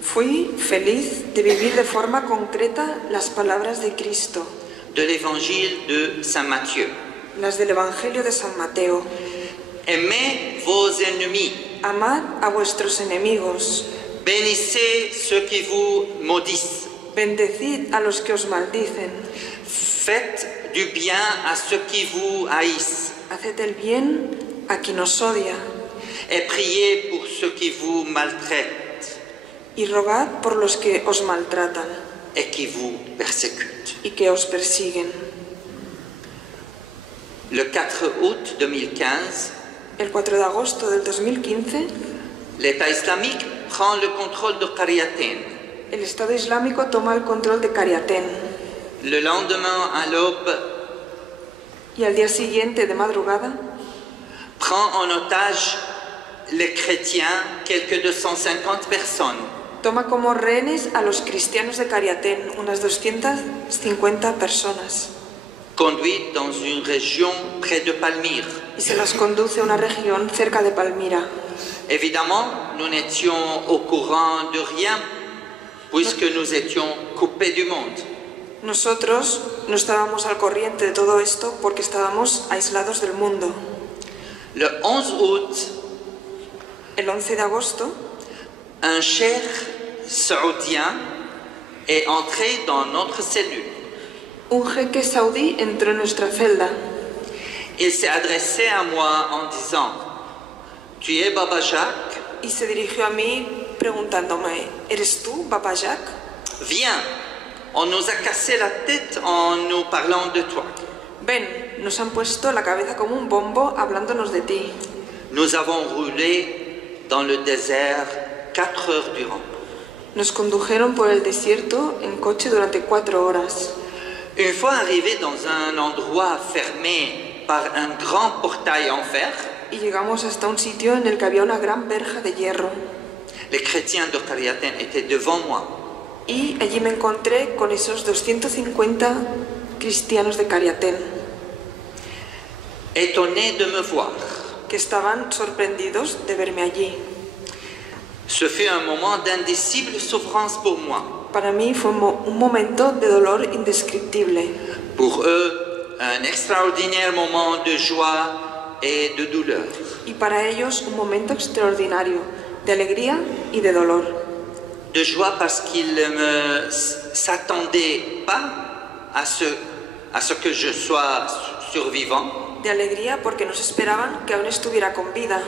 fui feliz de vivir de forma concreta las palabras de Cristo, de l'évangile de Saint Matthieu. las del Evangelio de San Mateo. Aimez vos ennemis, Amad a vuestros enemigos, bénissez ceux qui vous maudissent, bendecid a los que os maldicen, faites du bien à ceux qui vous haïssent haced el bien a quien os odia, et priez pour ceux qui vous maltraitent y rogad por los que os maltratan et qui vous persécutent. y que os persiguen. Le 4 août 2015, El 4 de agosto del 2015, l'État islamique prend le contrôle de Qariaten. el Estado Islámico toma el control de Cariatén Le lendemain, à l'aube, y al día siguiente de madrugada prend en otage les chrétiens, quelques 250 personnes, toma como rehenes a los cristianos de Cariatén, unas 250 personas, conduites dans une région près de Palmyre. y se las conduce a una región cerca de Palmira. Évidemment, nous n'étions au courant de rien, puisque nous étions coupés du monde. Nosotros no estábamos al corriente de todo esto porque estábamos aislados del mundo. Le 11 août, El 11 de agosto, un cheikh saoudien est entré dans notre cellule. un jeque saudí entró en nuestra celda. Il s'est adressé à moi en disant, tu es Baba Jacques? Y se dirigió a mí preguntándome, ¿eres tú, Baba Jacques? Viens, on nous a cassé la tête en nous parlant de toi. Ven, nos han puesto la cabeza como un bombo hablándonos de ti. Nous avons roulé dans le désert 4 heures durant. Nos condujeron por el desierto en coche durante 4 horas. Une fois arrivés dans un endroit fermé par un grand portail en fer, Y llegamos hasta un sitio en el que había una gran verja de hierro. les chrétiens de Cariaten étaient devant moi. Y allí me encontré con esos 250 cristianos de Cariatén, Étonnés de me voir. que estaban sorprendidos de verme allí. Ce fut un moment d'indicible souffrance pour moi. Para mí fue un momento de dolor indescriptible. Pour eux, un extraordinaire moment de joie et de douleur. Y para ellos un momento extraordinario de alegría y de dolor. De joie parce qu'ils ne s'attendaient pas à ce que je sois survivant. De alegría porque no se esperaban que aún estuviera con vida.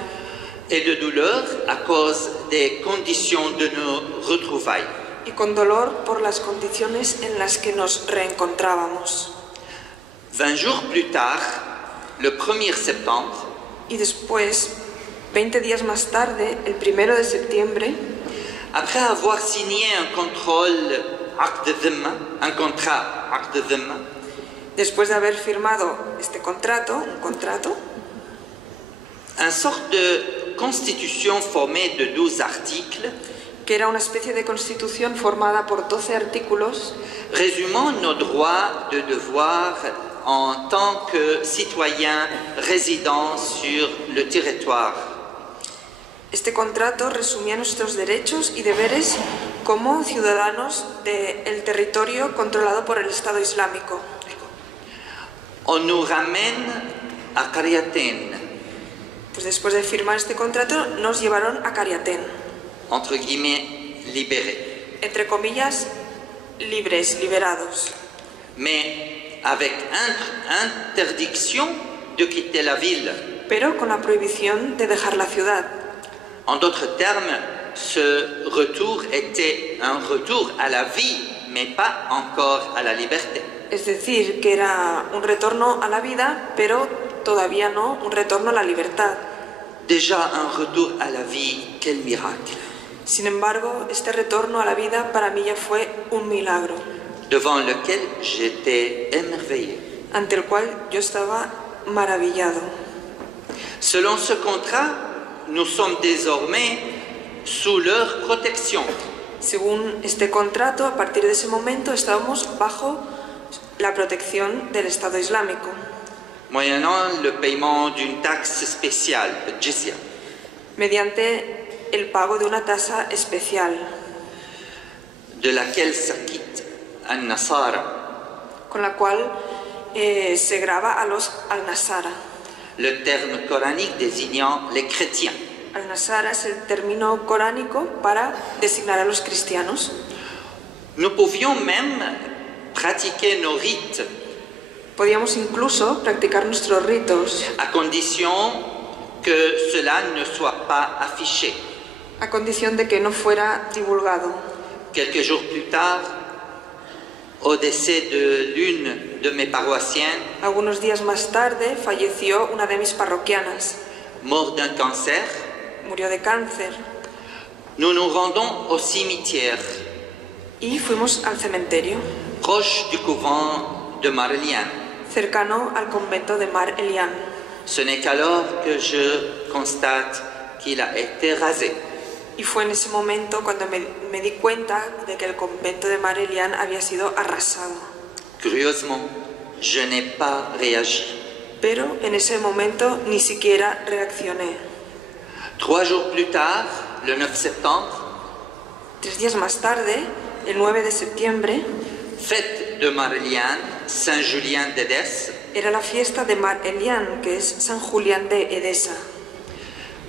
Et de douleur à cause des conditions de nos retrouvailles. Y con dolor por las condiciones en las que nos reencontrábamos. 20 jours plus tard, le 1er septembre, Y después, 20 días más tarde, el 1 de septiembre, après avoir signé un contrôle un contrat acte de dhimma, después de haber firmado este contrato, un contrato, une sorte de constitution formée de 12 articles, que era una especie de constitución formada por 12 artículos, résumant nos droits de devoir en tant que citoyens résidant sur le territoire. este contrato resumía nuestros derechos y deberes como ciudadanos del territorio controlado por el Estado Islámico. On nous ramène à Cariaten, Pues después de firmar este contrato nos llevaron a Cariatén, entre guillemets, libérés. entre comillas, libres, liberados, Mais avec interdiction de quitter la ville. pero con la prohibición de dejar la ciudad. En d'autres termes, ce retour était un retour à la vie, mais pas encore à la liberté. Es decir, que era un retorno a la vida, pero todavía no un retorno a la libertad. Déjà un retour à la vie, quel miracle! Sin embargo, este retorno a la vida para mí ya fue un milagro, Devant lequel j'étais émerveillé. ante el cual yo estaba maravillado. Selon ce contrat, nous sommes désormais sous leur protection. Según este contrato, a partir de ese momento estábamos bajo la protección del Estado Islámico, Moyennant le paiement d'une taxe spéciale, le jizya. mediante el pago de una tasa especial, de laquelle s'acquitte un Nasara. con la cual se grava a los al-Nasara. Le terme coranique désignant les chrétiens. Al-Nasara es el término coránico para designar a los cristianos. Nous pouvions même pratiquer nos rites Podíamos incluso practicar nuestros ritos, à condition que cela ne soit pas affiché. a condición de que no fuera divulgado. Quelques jours plus tard, au décès de l'une de mes paroissiennes, Algunos días más tarde falleció una de mis parroquianas. morte d'un cancer, Murió de cáncer nous nous rendons au cimetière, y fuimos al cementerio, proche du couvent de Marlian. cercano al convento de Mar Elian. Ce n'est qu'alors que je constate qu'il a été rasé. Y fue en ese momento cuando me di cuenta de que el convento de Mar Elian había sido arrasado. Curieusement, je n'ai pas réagi. Pero en ese momento ni siquiera reaccioné. 3 jours plus tard, le 9 septembre, 3 días más tarde, el 9 de septiembre, fête de Marlian, Saint-Julien d'Édesse. era la fiesta de Mar Elian, que es San Julián de Edesa.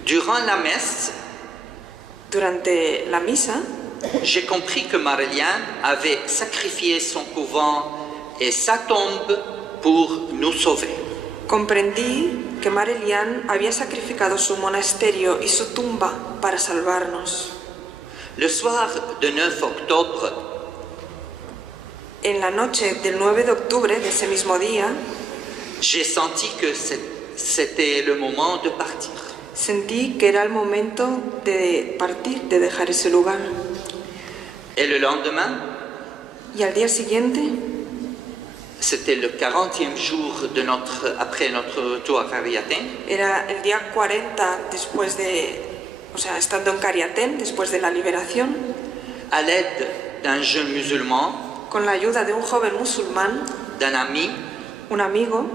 Durant la messe, Durante la misa j'ai compris que Marie-Liane avait sacrifié son couvent et sa tombe pour nous sauver. comprendí que Marie-Liane había sacrificado su monasterio y su tumba para salvarnos. Le soir de 9 octobre, En la noche del 9 de octubre de ese mismo día, j'ai senti que c'était le moment de partir. sentí que era el momento de partir, de dejar ese lugar. Et le lendemain, Y al día siguiente, c'était le 40e jour après notre retour à Cariatén. era el día 40 después de, estando en Cariatén, después de la liberación, À l'aide d'un jeune musulman, con la ayuda de un joven musulmán, d'un ami, un amigo,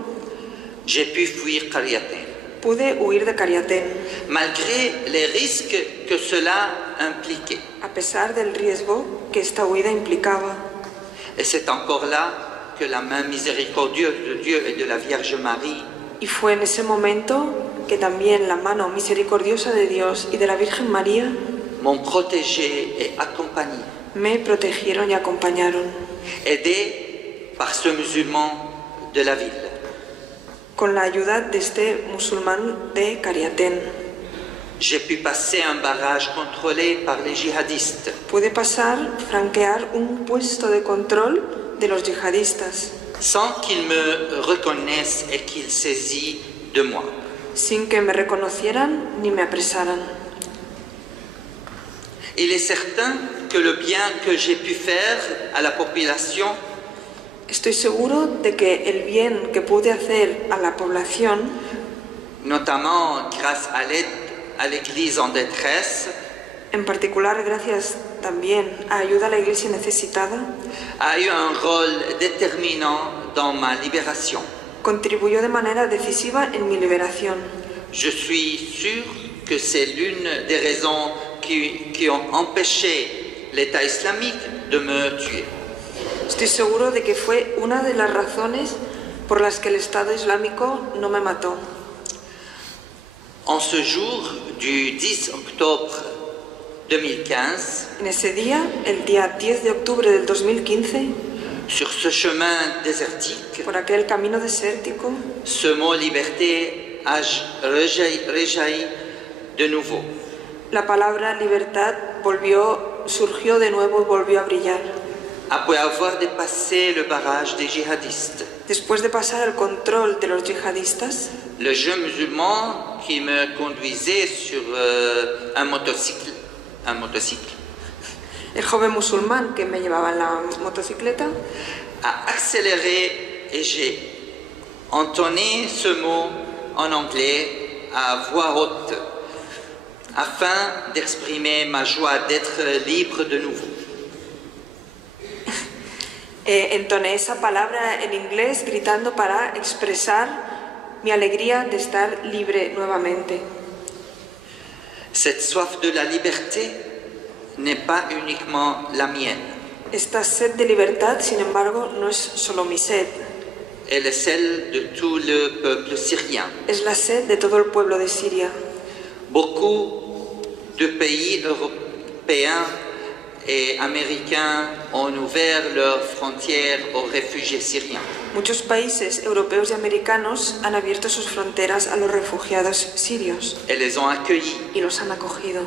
j'ai pu fuir Cariatén, pude huir de Cariatén, malgré les risques que cela impliquait. a pesar del riesgo que esta huida implicaba. Et c'est encore là que la main miséricordieuse de Dieu et de la Vierge Marie Y fue en ese momento que también la mano misericordiosa de Dios y de la Virgen María m'ont protégé et accompagné, me protegieron y acompañaron, aidé par ce musulman de la ville. con la ayuda de este musulmán de Cariatén. J'ai pu passer un barrage contrôlé par les djihadistes. Pude franquear un puesto de control de los yihadistas, sans qu'ils me reconnaissent et qu'ils saisissent de moi. sin que me reconocieran ni me apresaran. Il est certain que le bien que j'ai pu faire à la population Estoy seguro de que el bien que pude hacer a la población, notamment grâce à l'aide à l'Église en détresse, en particular gracias también a ayuda a la iglesia necesitada, a eu un rôle déterminant dans ma libération. contribuyó de manera decisiva en mi liberación. Je suis sûr que c'est l'une des raisons qui ont empêché l'État islamique de me tuer. Estoy seguro de que fue una de las razones por las que el Estado Islámico no me mató. En ce jour du 10 octobre 2015, En ese día, el día 10 de octubre del 2015, sur ce chemin désertique, por aquel camino desértico, ce mot liberté a rejailli de nouveau. la palabra libertad surgió de nuevo y volvió a brillar. Après avoir dépassé le barrage des djihadistes, Después de pasar el control de los yihadistas, le jeune musulman qui me conduisait sur un motocycle, el joven musulmán que me llevaba en la motocicleta a accéléré et j'ai entonné ce mot en anglais à voix haute afin d'exprimer ma joie d'être libre de nouveau. entoné esa palabra en inglés gritando para expresar mi alegría de estar libre nuevamente. Cette soif de la liberté n'est pas uniquement la mienne, Esta sed de libertad, sin embargo, no es solo mi sed, elle est celle de tout le peuple syrien. es la sed de todo el pueblo de Siria. Beaucoup de pays européens et américains ont ouvert leurs frontières aux réfugiés syriens. Muchos países europeos y americanos han abierto sus fronteras a los refugiados sirios Et les ont accueillis. y los han acogido.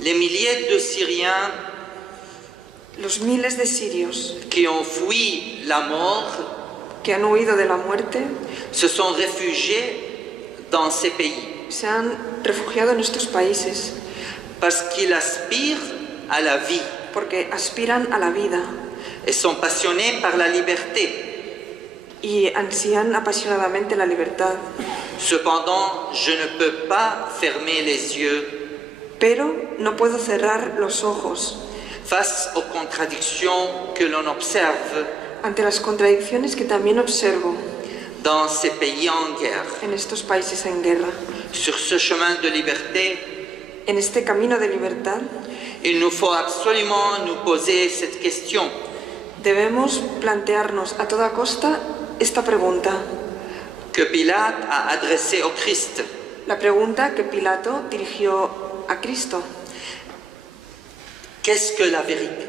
Les milliers de Syriens Los miles de sirios qui ont fui la mort que han huido de la muerte se sont réfugiés dans ces pays se han refugiado en estos países parce qu'ils aspirent à la vie porque aspiran a la vida et sont passionnés par la liberté. y ansían apasionadamente la libertad. Cependant, je ne peux pas fermer les yeux Pero no puedo cerrar los ojos face aux contradictions que l'on observe ante las contradicciones que también observo dans ces pays en guerre. en estos países en guerra. Sur ce chemin de liberté, En este camino de libertad il nous faut absolument nous poser cette question. debemos plantearnos a toda costa esta pregunta, Que Pilate a adressée au Christ. la pregunta que Pilato dirigió a Cristo. Qu'est-ce que la vérité?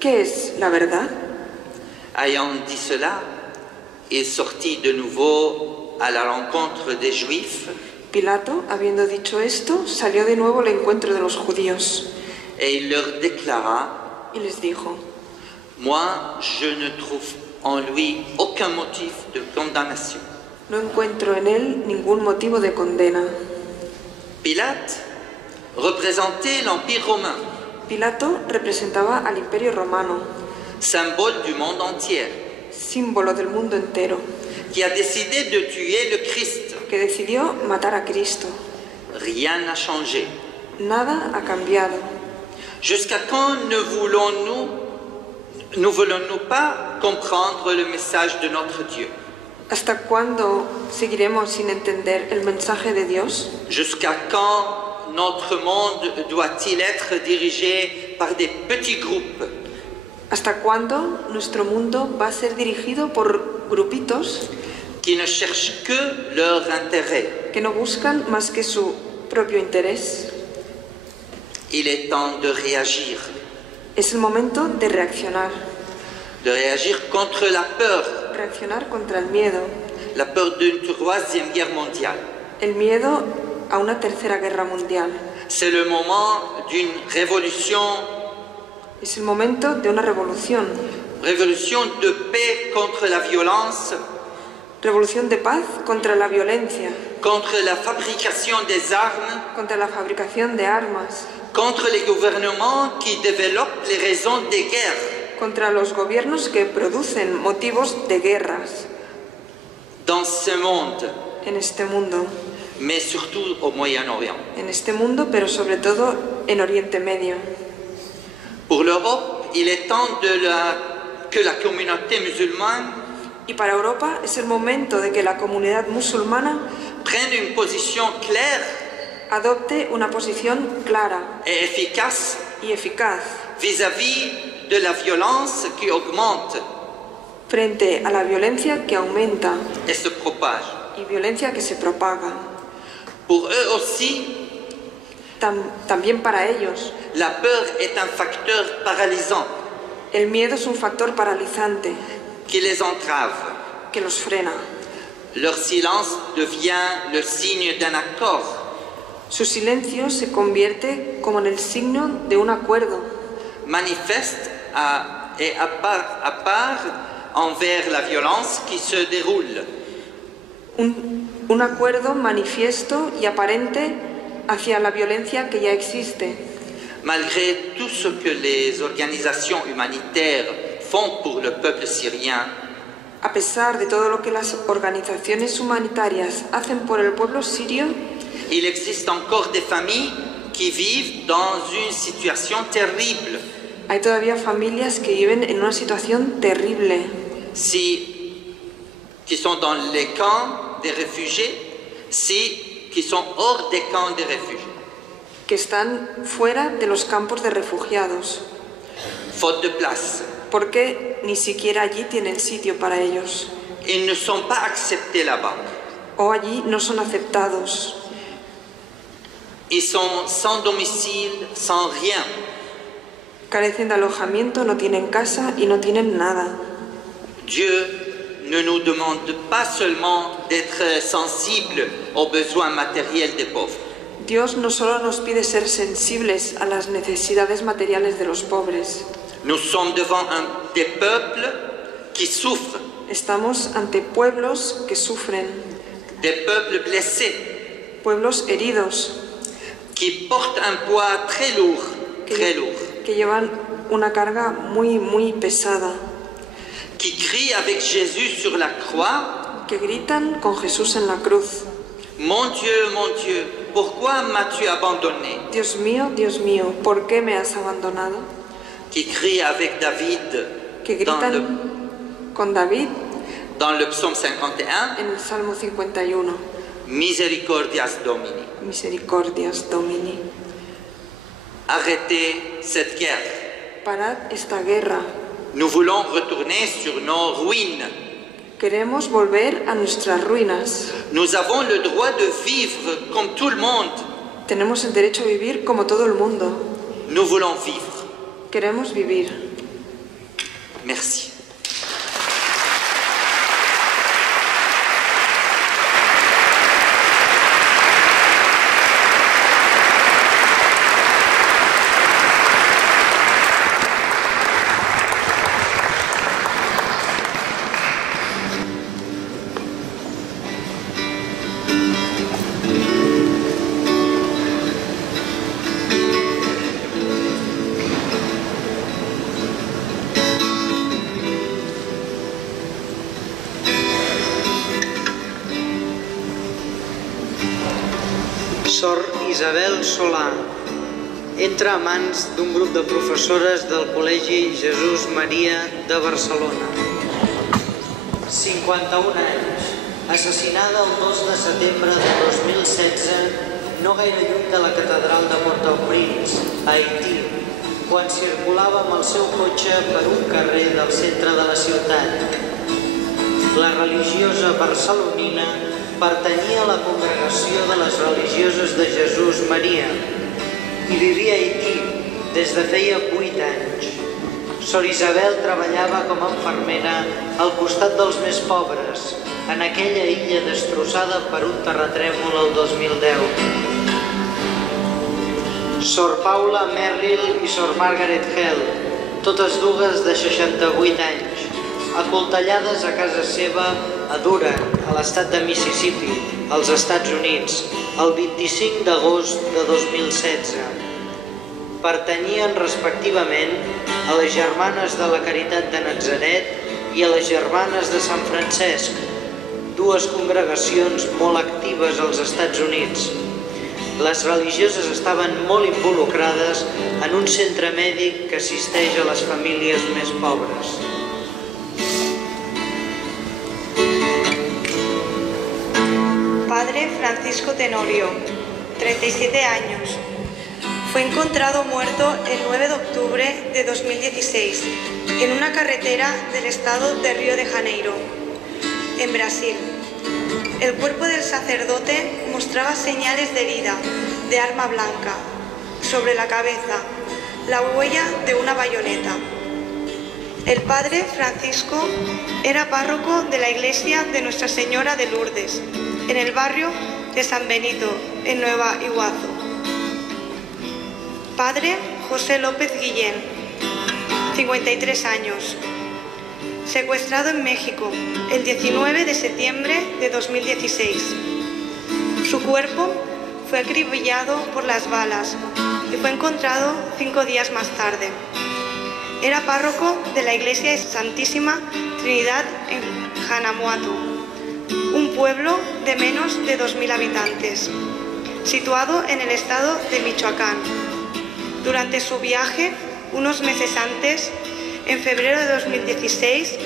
¿Qué es la verdad? Ayant dit cela, il sortit de nouveau à la rencontre des Juifs Pilato, habiendo dicho esto, salió de nuevo al encuentro de los judíos et il leur déclara: y les dijo: Moi, je ne trouve en lui aucun motif de condamnation. no encuentro en él ningún motivo de condena. Pilate représentait l'Empire romain, Pilato representaba al Imperio Romano, symbole du monde entier, símbolo del mundo entero, qui a décidé de tuer le Christ. que decidió matar a Cristo. Rien n'a changé. Nada ha cambiado. Jusqu'à quand ne voulons-nous pas comprendre le message de notre Dieu? ¿Hasta cuándo seguiremos sin entender el mensaje de Dios? Jusqu'à quand notre monde doit-il être dirigé par des petits groupes ¿Hasta cuándo nuestro mundo va a ser dirigido por grupitos qui ne cherchent que leur intérêt? que no buscan más que su propio interés? Il est temps de réagir Es el momento de reaccionar contre la peur contra el miedo, d'une troisième guerre mondiale. el miedo a una tercera guerra mundial. C'est le moment d'une révolution Es el momento de una revolución de paix contre la violence, revolución de paz contra la violencia, contre la fabrication des armes, contra la fabricación de armas, contre les gouvernements qui développent les raisons des guerres. contra los gobiernos que producen motivos de guerras Dans ce monde, en este mundo. mais surtout au Moyen-Orient. En este mundo, pero sobre todo en Oriente Medio. Pour l'Europe, il est temps que la communauté musulmane Y para Europa es el momento de que la comunidad musulmana prenne une position claire adopte una posición clara et efficace y eficaz vis-à-vis de la violence qui augmente frente a la violencia que aumenta et se propage. y violencia que se propaga. Pour eux aussi, También para ellos, la peur est un facteur paralysant el miedo es un factor paralizante qui les entrave. que los frena. Leur silence devient le signe d'un accord. Su silencio se convierte como en el signo de un acuerdo, Manifeste et à part envers la violence qui se déroule. un acuerdo manifiesto y aparente hacia la violencia que ya existe. Malgré tout ce que les organisations humanitaires font pour le peuple syrien, A pesar de todo lo que las organizaciones humanitarias hacen por el pueblo sirio, il existe encore des familles qui vivent dans une situation terrible. hay todavía familias que viven en una situación terrible, Qui sont dans les camps des réfugiés, qui sont hors des camps des réfugiés. que están fuera de los campos de refugiados, Faute de place. porque ni siquiera allí tienen sitio para ellos, Ils ne sont pas acceptés là-bas. o allí no son aceptados. Ils sont sans domicile, sans rien. Carecen de alojamiento, no tienen casa y no tienen nada. Dieu ne nous demande pas seulement d'être sensibles aux besoins matériels des pauvres. Dios no solo nos pide ser sensibles a las necesidades materiales de los pobres. Nous sommes devant des peuples qui souffrent, Estamos ante pueblos que sufren, des peuples blessés, pueblos heridos, qui portent un poids très lourd, que llevan una carga muy pesada, qui crient avec Jésus sur la croix: que gritan con Jesús en la cruz: Mon Dieu, pourquoi m'as-tu abandonné? Dios mío, ¿por qué me has abandonado? Qui crient avec David Que gritan con David dans le psaume 51, en el Salmo 51: Misericordias Domini. Misericordias Domini. Arrêtez cette guerre. Parad esta guerra. Nous voulons retourner sur nos ruines. Queremos volver a nuestras ruinas. Nous avons le droit de vivre comme tout le monde. Tenemos el derecho a vivir como todo el mundo. Nous voulons vivre. Queremos vivir. Merci. Sor Isabel Solà entra a mans d'un grup de professores del Col·legi Jesús Maria de Barcelona. 51 anys, assassinada el 2 de setembre de 2016, no gaire lluny de la catedral de Port-au-Prince, a Haití, quan circulava amb el seu cotxe per un carrer del centre de la ciutat. La religiosa barcelonina pertanyia a la congregació de les religioses de Jesús Maria i vivia a Haití des de feia 8 anys. Sor Isabel treballava com a infermera al costat dels més pobres, en aquella illa destrossada per un terratrèmol el 2010. Sor Paula Merrill i Sor Margaret Hell, totes dues de 68 anys, acoltellades a casa seva a Durham, a l'estat de Mississippi, als Estats Units, el 25 d'agost de 2016. Pertanyien respectivament a les Germanes de la Caritat de Natzaret i a les Germanes de Sant Francesc, dues congregacions molt actives als Estats Units. Les religioses estaven molt involucrades en un centre mèdic que assisteix a les famílies més pobres. Padre Francisco Tenorio, 37 años. Fue encontrado muerto el 9 de octubre de 2016 en una carretera del estado de Río de Janeiro, en Brasil. El cuerpo del sacerdote mostraba señales de herida de arma blanca sobre la cabeza, la huella de una bayoneta. El padre Francisco era párroco de la iglesia de Nuestra Señora de Lourdes, en el barrio de San Benito, en Nueva Iguazú. Padre José López Guillén, 53 años, secuestrado en México el 19 de septiembre de 2016. Su cuerpo fue acribillado por las balas y fue encontrado 5 días más tarde. Era párroco de la iglesia de Santísima Trinidad en Janamuato, un pueblo de menos de 2.000 habitantes, situado en el estado de Michoacán. Durante su viaje, unos meses antes, en febrero de 2016,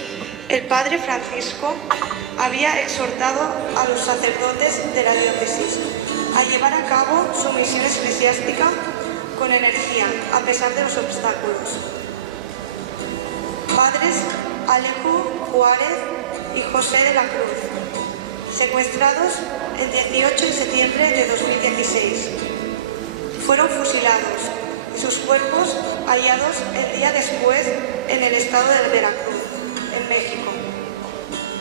el padre Francisco había exhortado a los sacerdotes de la diócesis a llevar a cabo su misión eclesiástica con energía, a pesar de los obstáculos. Padres Alejo Juárez y José de la Cruz, secuestrados el 18 de septiembre de 2016. Fueron fusilados y sus cuerpos hallados el día después en el estado de Veracruz, en México.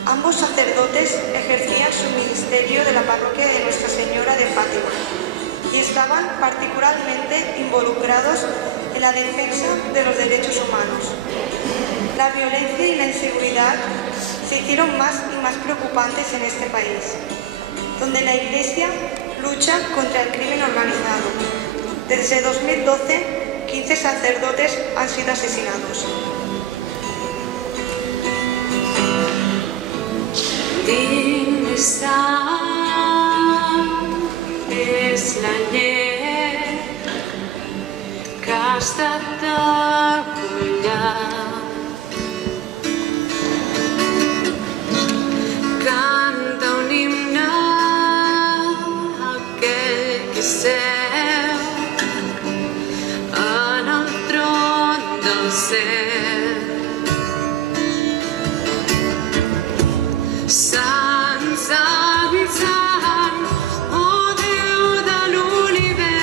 Ambos sacerdotes ejercían su ministerio de la parroquia de Nuestra Señora de Fátima y estaban particularmente involucrados en la defensa de los derechos humanos. La violencia y la inseguridad se hicieron más y más preocupantes en este país, donde la Iglesia lucha contra el crimen organizado. Desde 2012, 15 sacerdotes han sido asesinados. És la llet que ha estat degollat. Canta un himne a aquell que seu en el tron del cel. Sant, sant, sant, oh Déu de l'univers,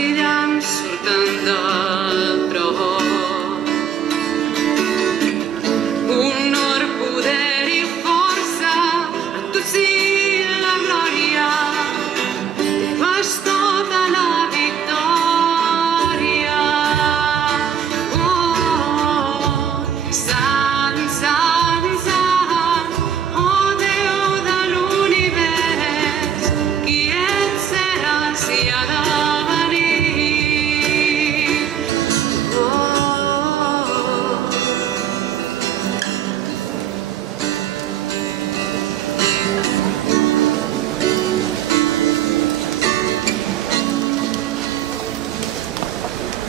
llamp surten del tro. Honor, poder i força, a tu sí la glòria, teva és tota la victòria. Oh, sant, sant, sant, oh Déu de l'univers, qui ets seràs i ha de venir. Oh.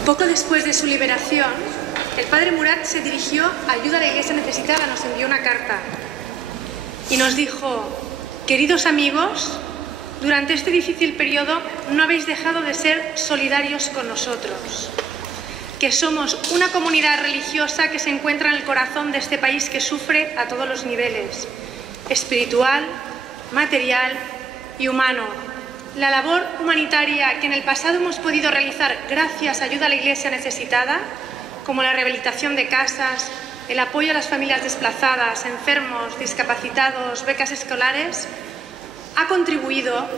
Poco después de su liberación, el padre Murat se dirigió a Ayuda a la Iglesia Necesitada, nos envió una carta y nos dijo: queridos amigos, durante este difícil periodo no habéis dejado de ser solidarios con nosotros, que somos una comunidad religiosa que se encuentra en el corazón de este país que sufre a todos los niveles, espiritual, material y humano. La labor humanitaria que en el pasado hemos podido realizar gracias a Ayuda a la Iglesia Necesitada, como la rehabilitación de casas, el apoyo a las familias desplazadas, enfermos, discapacitados, becas escolares, ha contribuido,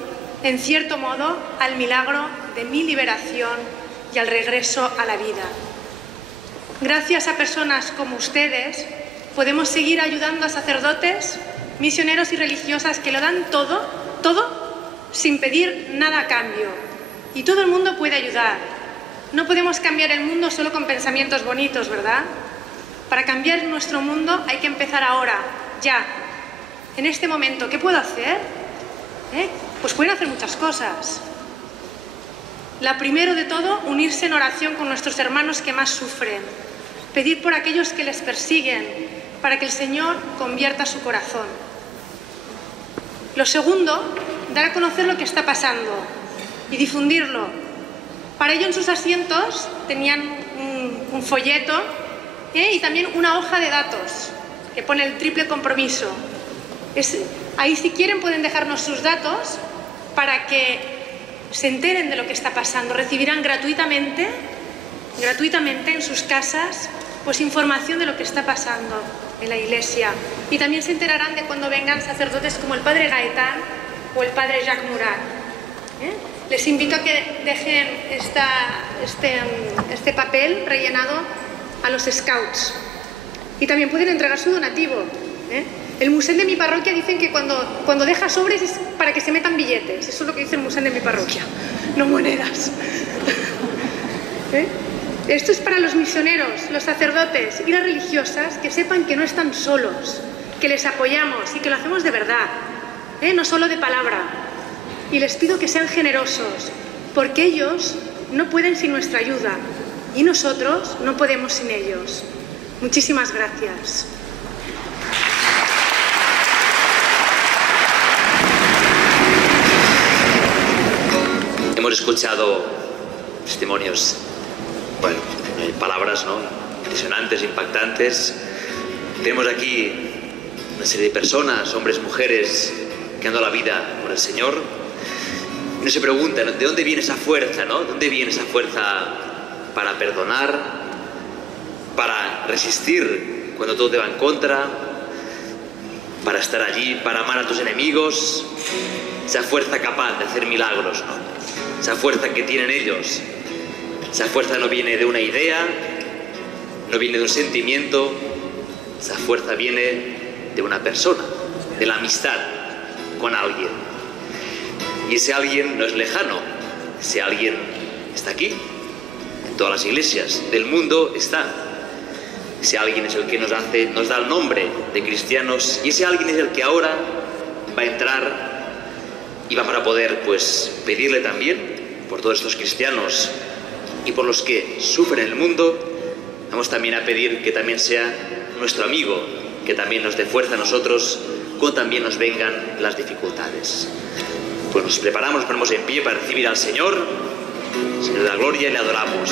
en cierto modo, al milagro de mi liberación y al regreso a la vida. Gracias a personas como ustedes, podemos seguir ayudando a sacerdotes, misioneros y religiosas que lo dan todo, sin pedir nada a cambio. Y todo el mundo puede ayudar. No podemos cambiar el mundo solo con pensamientos bonitos, ¿verdad? Para cambiar nuestro mundo hay que empezar ahora, ya, en este momento. ¿Qué puedo hacer? Pues pueden hacer muchas cosas. La primero de todo, unirse en oración con nuestros hermanos que más sufren. Pedir por aquellos que les persiguen, para que el Señor convierta su corazón. Lo segundo, dar a conocer lo que está pasando y difundirlo. Para ello en sus asientos tenían un folleto y también una hoja de datos que pone el triple compromiso. Ahí si quieren pueden dejarnos sus datos para que se enteren de lo que está pasando. Recibirán gratuitamente en sus casas pues información de lo que está pasando en la iglesia. Y también se enterarán de cuando vengan sacerdotes como el padre Gaetán o el padre Jacques Murat. Les invito a que dejen este papel rellenado a los scouts. Y también pueden entregar su donativo. El musén de mi parroquia dicen que cuando deja sobres es para que se metan billetes. Eso es lo que dice el musén de mi parroquia, no monedas. Esto es para los misioneros, los sacerdotes y las religiosas, que sepan que no están solos, que les apoyamos y que lo hacemos de verdad, no solo de palabra. Y les pido que sean generosos, porque ellos no pueden sin nuestra ayuda y nosotros no podemos sin ellos. Muchísimas gracias. Hemos escuchado testimonios, bueno, palabras, ¿no?, impresionantes, impactantes. Tenemos aquí una serie de personas, hombres, mujeres, que han dado la vida por el Señor. Uno se pregunta, ¿no?, ¿de dónde viene esa fuerza, ¿no? ¿Dónde viene esa fuerza para perdonar, para resistir cuando todo te va en contra, para estar allí, para amar a tus enemigos? Esa fuerza capaz de hacer milagros, ¿no? Esa fuerza que tienen ellos. Esa fuerza no viene de una idea, no viene de un sentimiento. Esa fuerza viene de una persona, de la amistad con alguien. Y ese alguien no es lejano, ese alguien está aquí, en todas las iglesias del mundo está. Ese alguien es el que nos da el nombre de cristianos, y ese alguien es el que ahora va a entrar y va para poder pues pedirle también por todos estos cristianos y por los que sufren en el mundo. Vamos también a pedir que también sea nuestro amigo, que también nos dé fuerza a nosotros cuando también nos vengan las dificultades. Pues nos preparamos, nos ponemos en pie para recibir al Señor de la gloria, y le adoramos.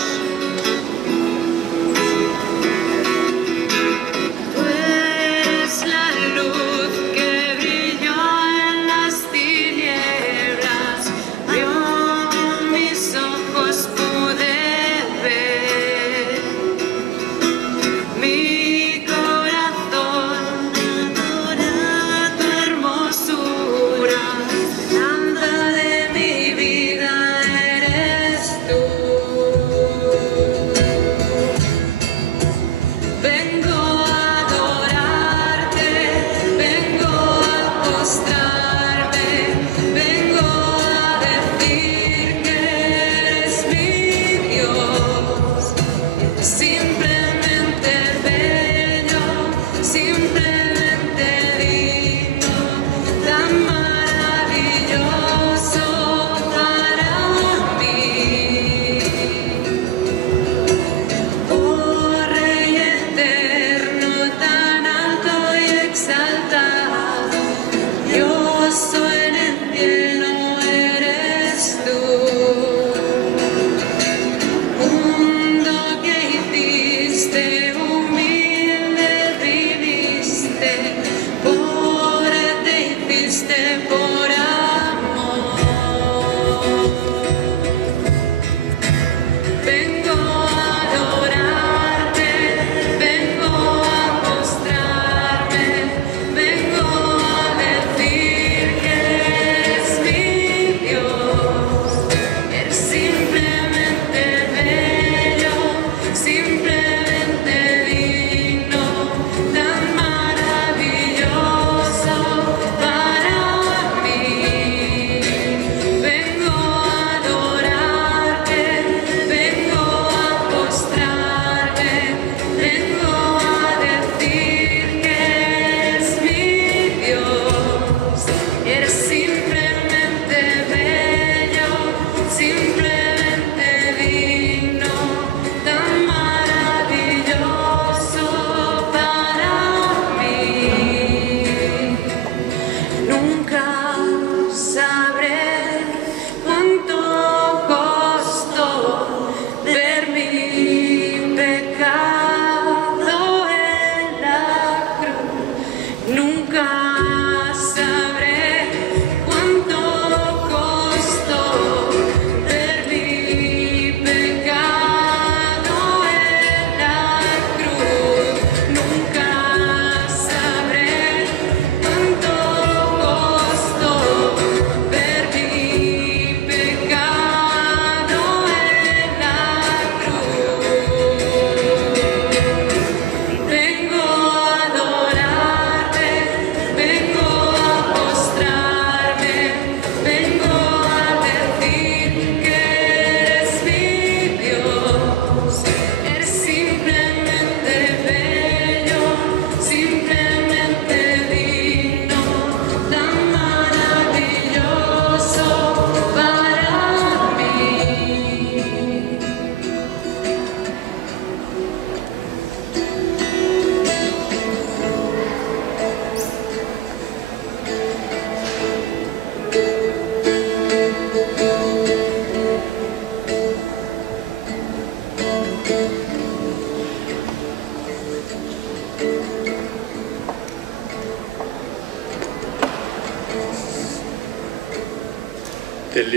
Mis ojos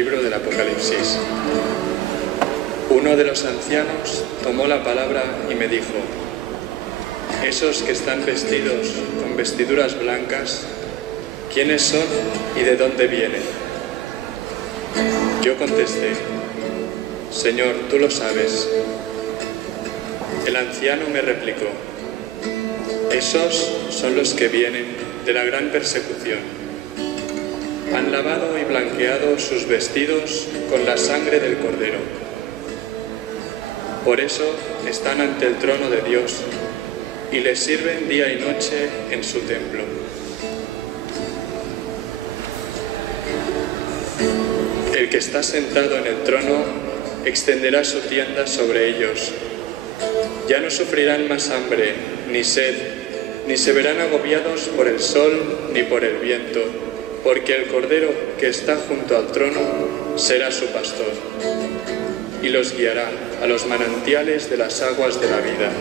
libro del Apocalipsis. Uno de los ancianos tomó la palabra y me dijo: esos que están vestidos con vestiduras blancas, ¿quiénes son y de dónde vienen? Yo contesté: Señor, tú lo sabes. El anciano me replicó: esos son los que vienen de la gran persecución. Han lavado y blanqueado sus vestidos con la sangre del Cordero. Por eso están ante el trono de Dios y le sirven día y noche en su templo. El que está sentado en el trono extenderá su tienda sobre ellos. Ya no sufrirán más hambre, ni sed, ni se verán agobiados por el sol ni por el viento, porque el Cordero que está junto al trono será su pastor, y los guiará a los manantiales de las aguas de la vida,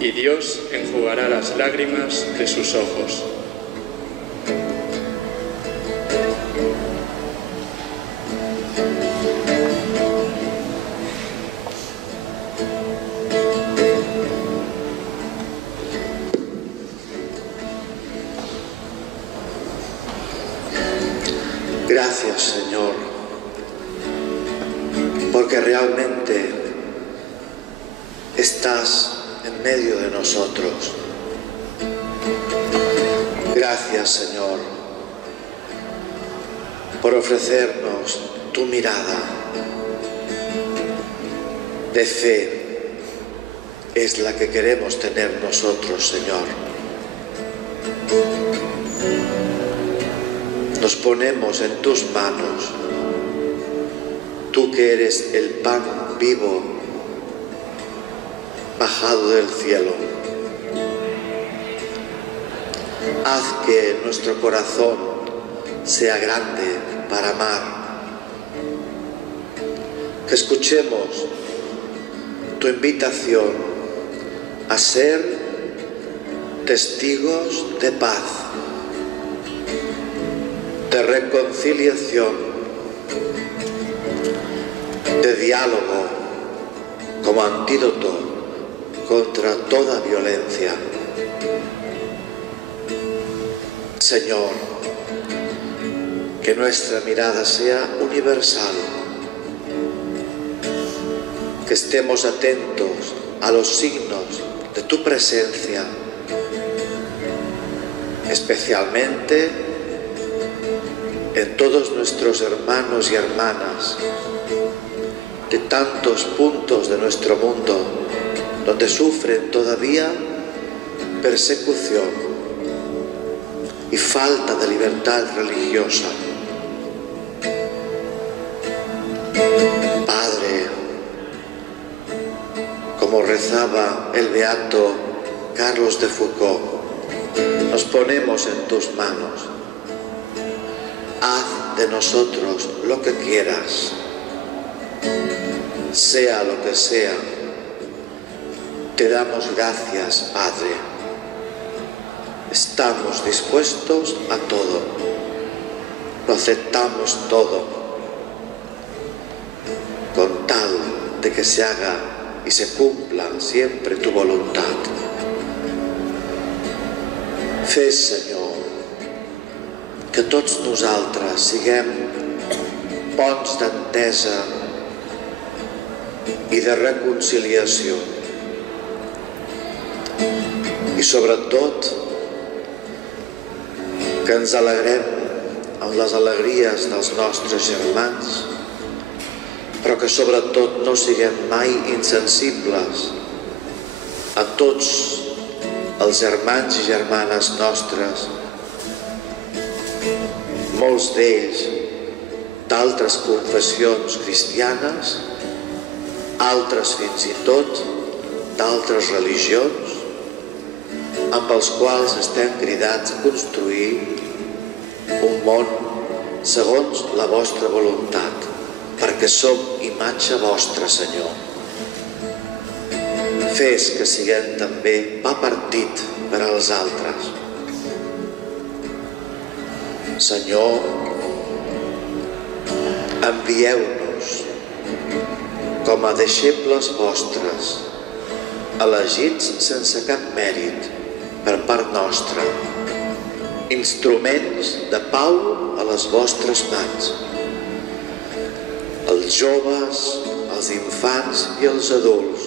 y Dios enjugará las lágrimas de sus ojos. Gracias, Señor, porque realmente estás en medio de nosotros. Gracias, Señor, por ofrecernos tu mirada de fe. Es la que queremos tener nosotros, Señor. Nos ponemos en tus manos, tú que eres el pan vivo bajado del cielo. Haz que nuestro corazón sea grande para amar, que escuchemos tu invitación a ser testigos de paz, de reconciliación, de diálogo como antídoto contra toda violencia. Señor, que nuestra mirada sea universal, que estemos atentos a los signos de tu presencia, especialmente en todos nuestros hermanos y hermanas de tantos puntos de nuestro mundo donde sufren todavía persecución y falta de libertad religiosa. Padre, como rezaba el beato Carlos de Foucault, nos ponemos en tus manos. Haz de nosotros lo que quieras, sea lo que sea. Te damos gracias, Padre. Estamos dispuestos a todo, lo aceptamos todo, con tal de que se haga y se cumpla siempre tu voluntad. Fes, Senyor, que tots nosaltres siguem ponts d'entesa i de reconciliació. I sobretot que ens alegrem amb les alegries dels nostres germans, però que sobretot no siguem mai insensibles a tots els germans i germanes nostres, molts d'ells d'altres confessions cristianes, altres fins i tot d'altres religions, amb els quals estem cridats a construir un món segons la vostra voluntat, perquè som imatge vostra, Senyor. Fes que siguem també pa partit per als altres. Senyor, envieu-nos com a deixebles vostres, elegits sense cap mèrit per part nostra, instruments de pau a les vostres mans. Els joves, els infants i els adults,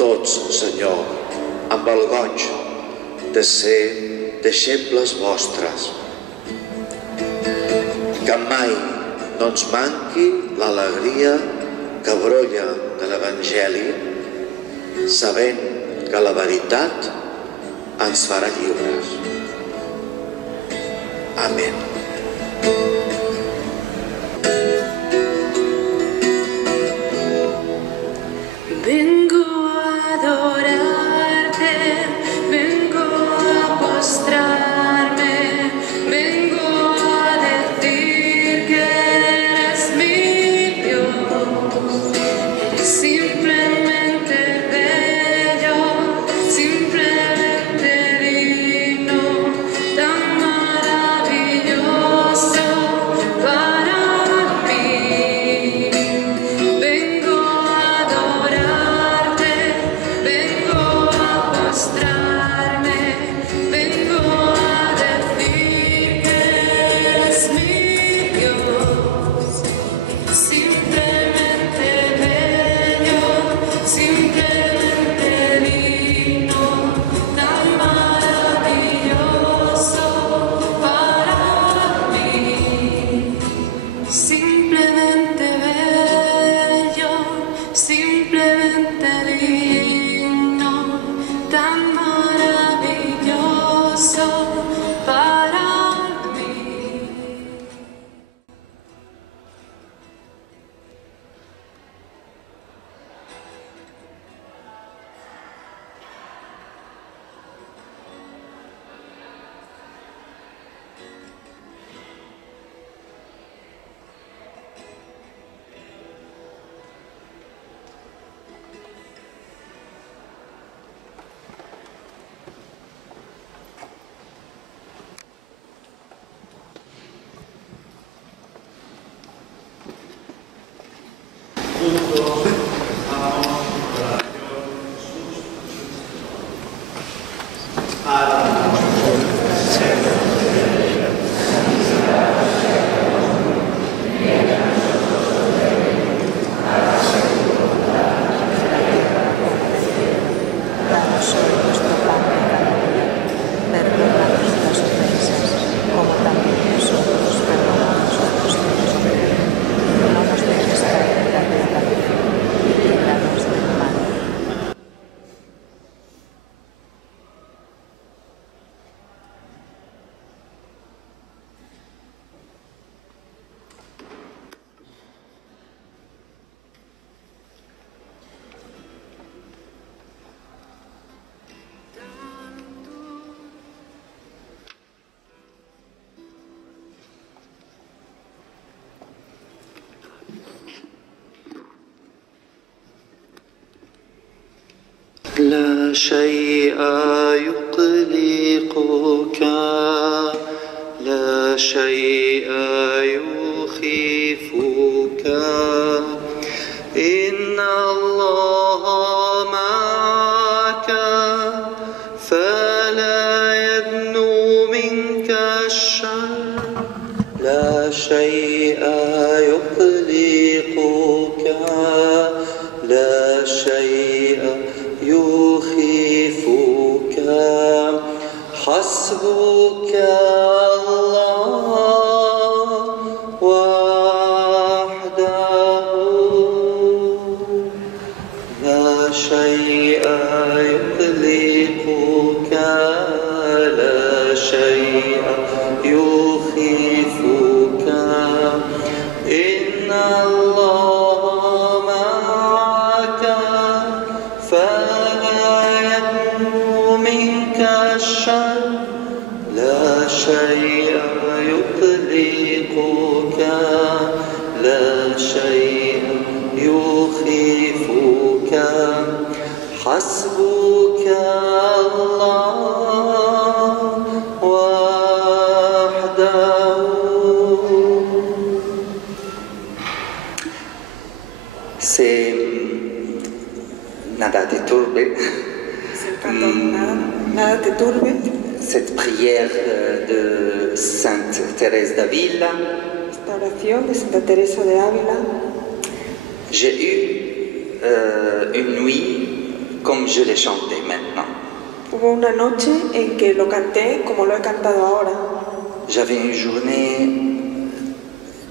tots, Senyor, amb el goig de ser deixebles vostres. Que mai no ens manqui l'alegria que brolla de l'Evangeli, sabent que la veritat ens farà lliures. Amén. Vengo a adorarte, vengo a postrarme, vengo a decir que eres mi Dios. Eres simplemente bello, simplemente digno, tan maravilloso para mí. Vengo a adorarte, vengo a postrarme, vengo a decir que eres mi Dios. Simplemente bello, simplemente digno, tan maravilloso para mí. Simplemente bello, simplemente digno, tan maravilloso para mí. Danos hoy nuestro pan de cada día. Perdona nuestras ofensas, como también nosotros perdonamos a los que nos ofenden. No nos dejes caer en la tentación y líbranos del mal. لا شيء يقلقك، لا شيء يخيفك، إن الله معك فلا يدنو منك الشر. لا شيء يقلقك، لا شيء يخيفك، حسبك الله وحده، لا شيء يقلقك، لا شيء يخيفك، إن الله معك Nada te turbe. Nada te turbe. Cette prière de Sainte Thérèse d'Avila. Esta oración de Santa Teresa de Ávila. J'ai eu une nuit comme je l'ai chanté maintenant. Hubo una noche en que lo canté como lo he cantado ahora. J'avais une journée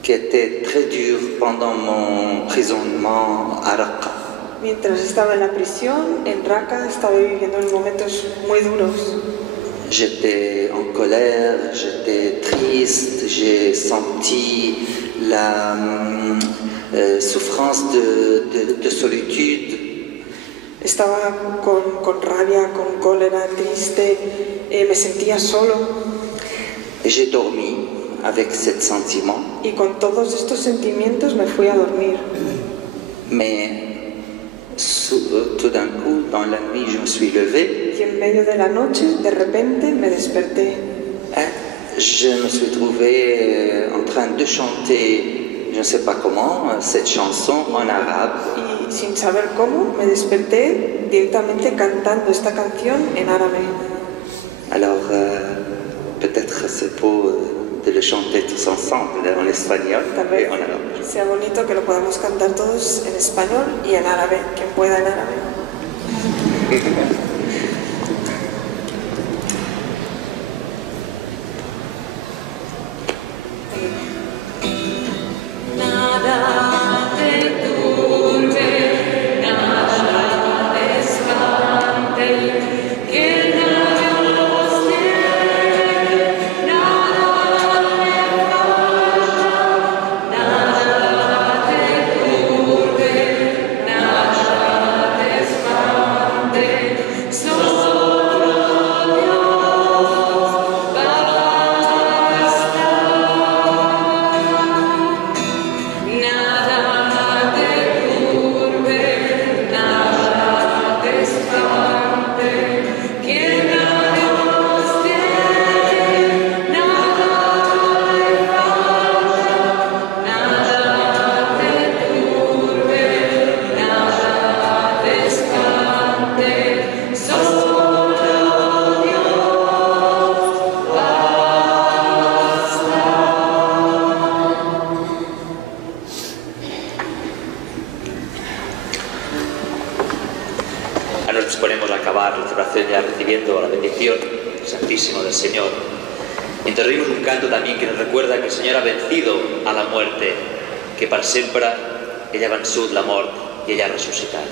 qui était très dure pendant mon emprisonnement à Raqqa. Mientras estaba en la prisión, en Raqqa, estaba viviendo en momentos muy duros. J'étais en colère, j'étais triste, j'ai senti la souffrance de solitude. Estaba con rabia, con cólera, triste, me sentía solo. Et j'ai dormi avec ce sentiment. Y con todos estos sentimientos me fui a dormir. Mais tout d'un coup, dans la nuit, je me suis levé. Y en medio de la noche, de repente, me desperté. Je me suis trouvé en train de chanter, je ne sais pas comment, cette chanson en arabe. Y sin saber cómo, me desperté directamente cantando esta canción en árabe. Alors, peut-être c'est beau de le chanter tous ensemble en espagnol et en arabe. Sea bonito que lo podamos cantar todos en español y en árabe, quien pueda en árabe. Nos disponemos a acabar la celebración ya recibiendo la bendición santísima del Señor. Mientras rimos un canto también que nos recuerda que el Señor ha vencido a la muerte, que per sempre ell ha vençut la mort i ell ha ressuscitat.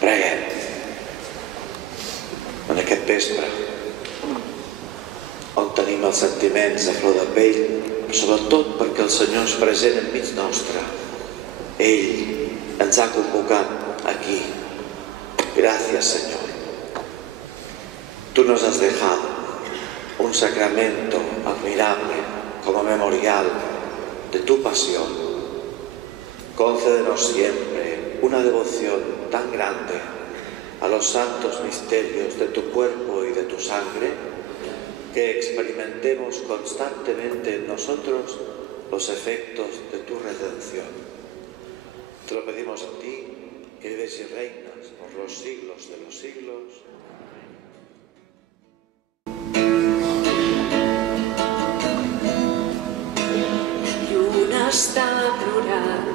Preguem en aquest vespre on tenim els sentiments a flor de pell, sobretot perquè el Senyor és present enmig nostre. Ell ens ha convocat aquí. Gracias, Señor. Tú nos has dejado un sacramento admirable como memorial de tu pasión. Concédenos siempre una devoción tan grande a los santos misterios de tu cuerpo y de tu sangre que experimentemos constantemente en nosotros los efectos de tu redención. Te lo pedimos a ti, que vives y reinas por los siglos de los siglos. Lluna està plorant,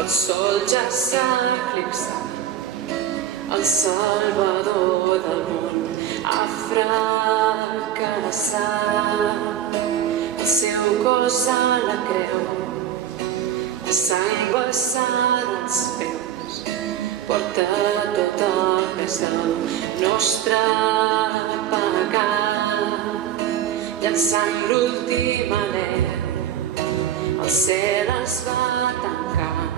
el sol ja s'ha eclipsat, el Salvador del món ha fracassat. El seu cos a la creu, la sang vessada als peus, porta tot el pes del nostre pecat. Llançant l'últim alè, el cel es va tancar,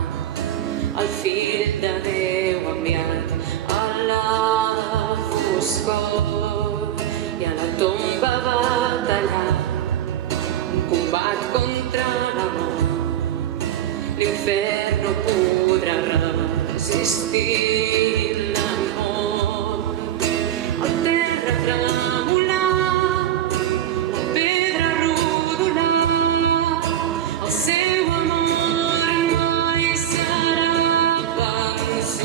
el fill de Déu enviat a la foscor i a la tomba va tallar un combat contra la mort. L'infern no podrà resistir l'amor. El terra tremolar, la pedra rodolar, el seu amor mai serà vençut.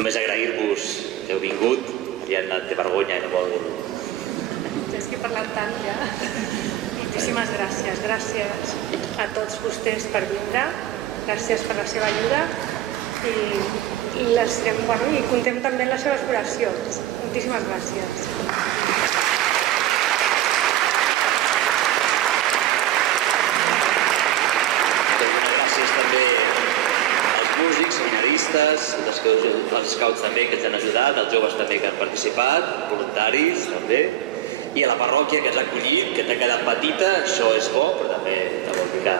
Només agrair-vos que heu vingut, Ariadna té vergonya i no vol... És que he parlat tant ja. Moltíssimes gràcies. Gràcies a tots vostès per vindre, gràcies per la seva ajuda i comptem també en les seves oracions. Moltíssimes gràcies. Gràcies també als músics, seminaristes, als scouts també que ens han ajudat, als joves també que han participat, voluntaris també, i a la parròquia que ens ha acollit, que t'ha quedat petita, això és bo, però també vol dir que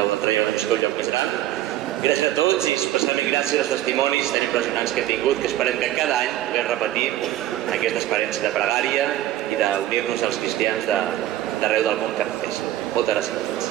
heu de treure una mica un lloc més gran. Gràcies a tots i especialment gràcies als testimonis tan impressionants que hem tingut, que esperem que cada any puguem repetir aquesta experiència de pregària i d'unir-nos als cristians d'arreu del món que pateixen. Moltes gràcies a tots.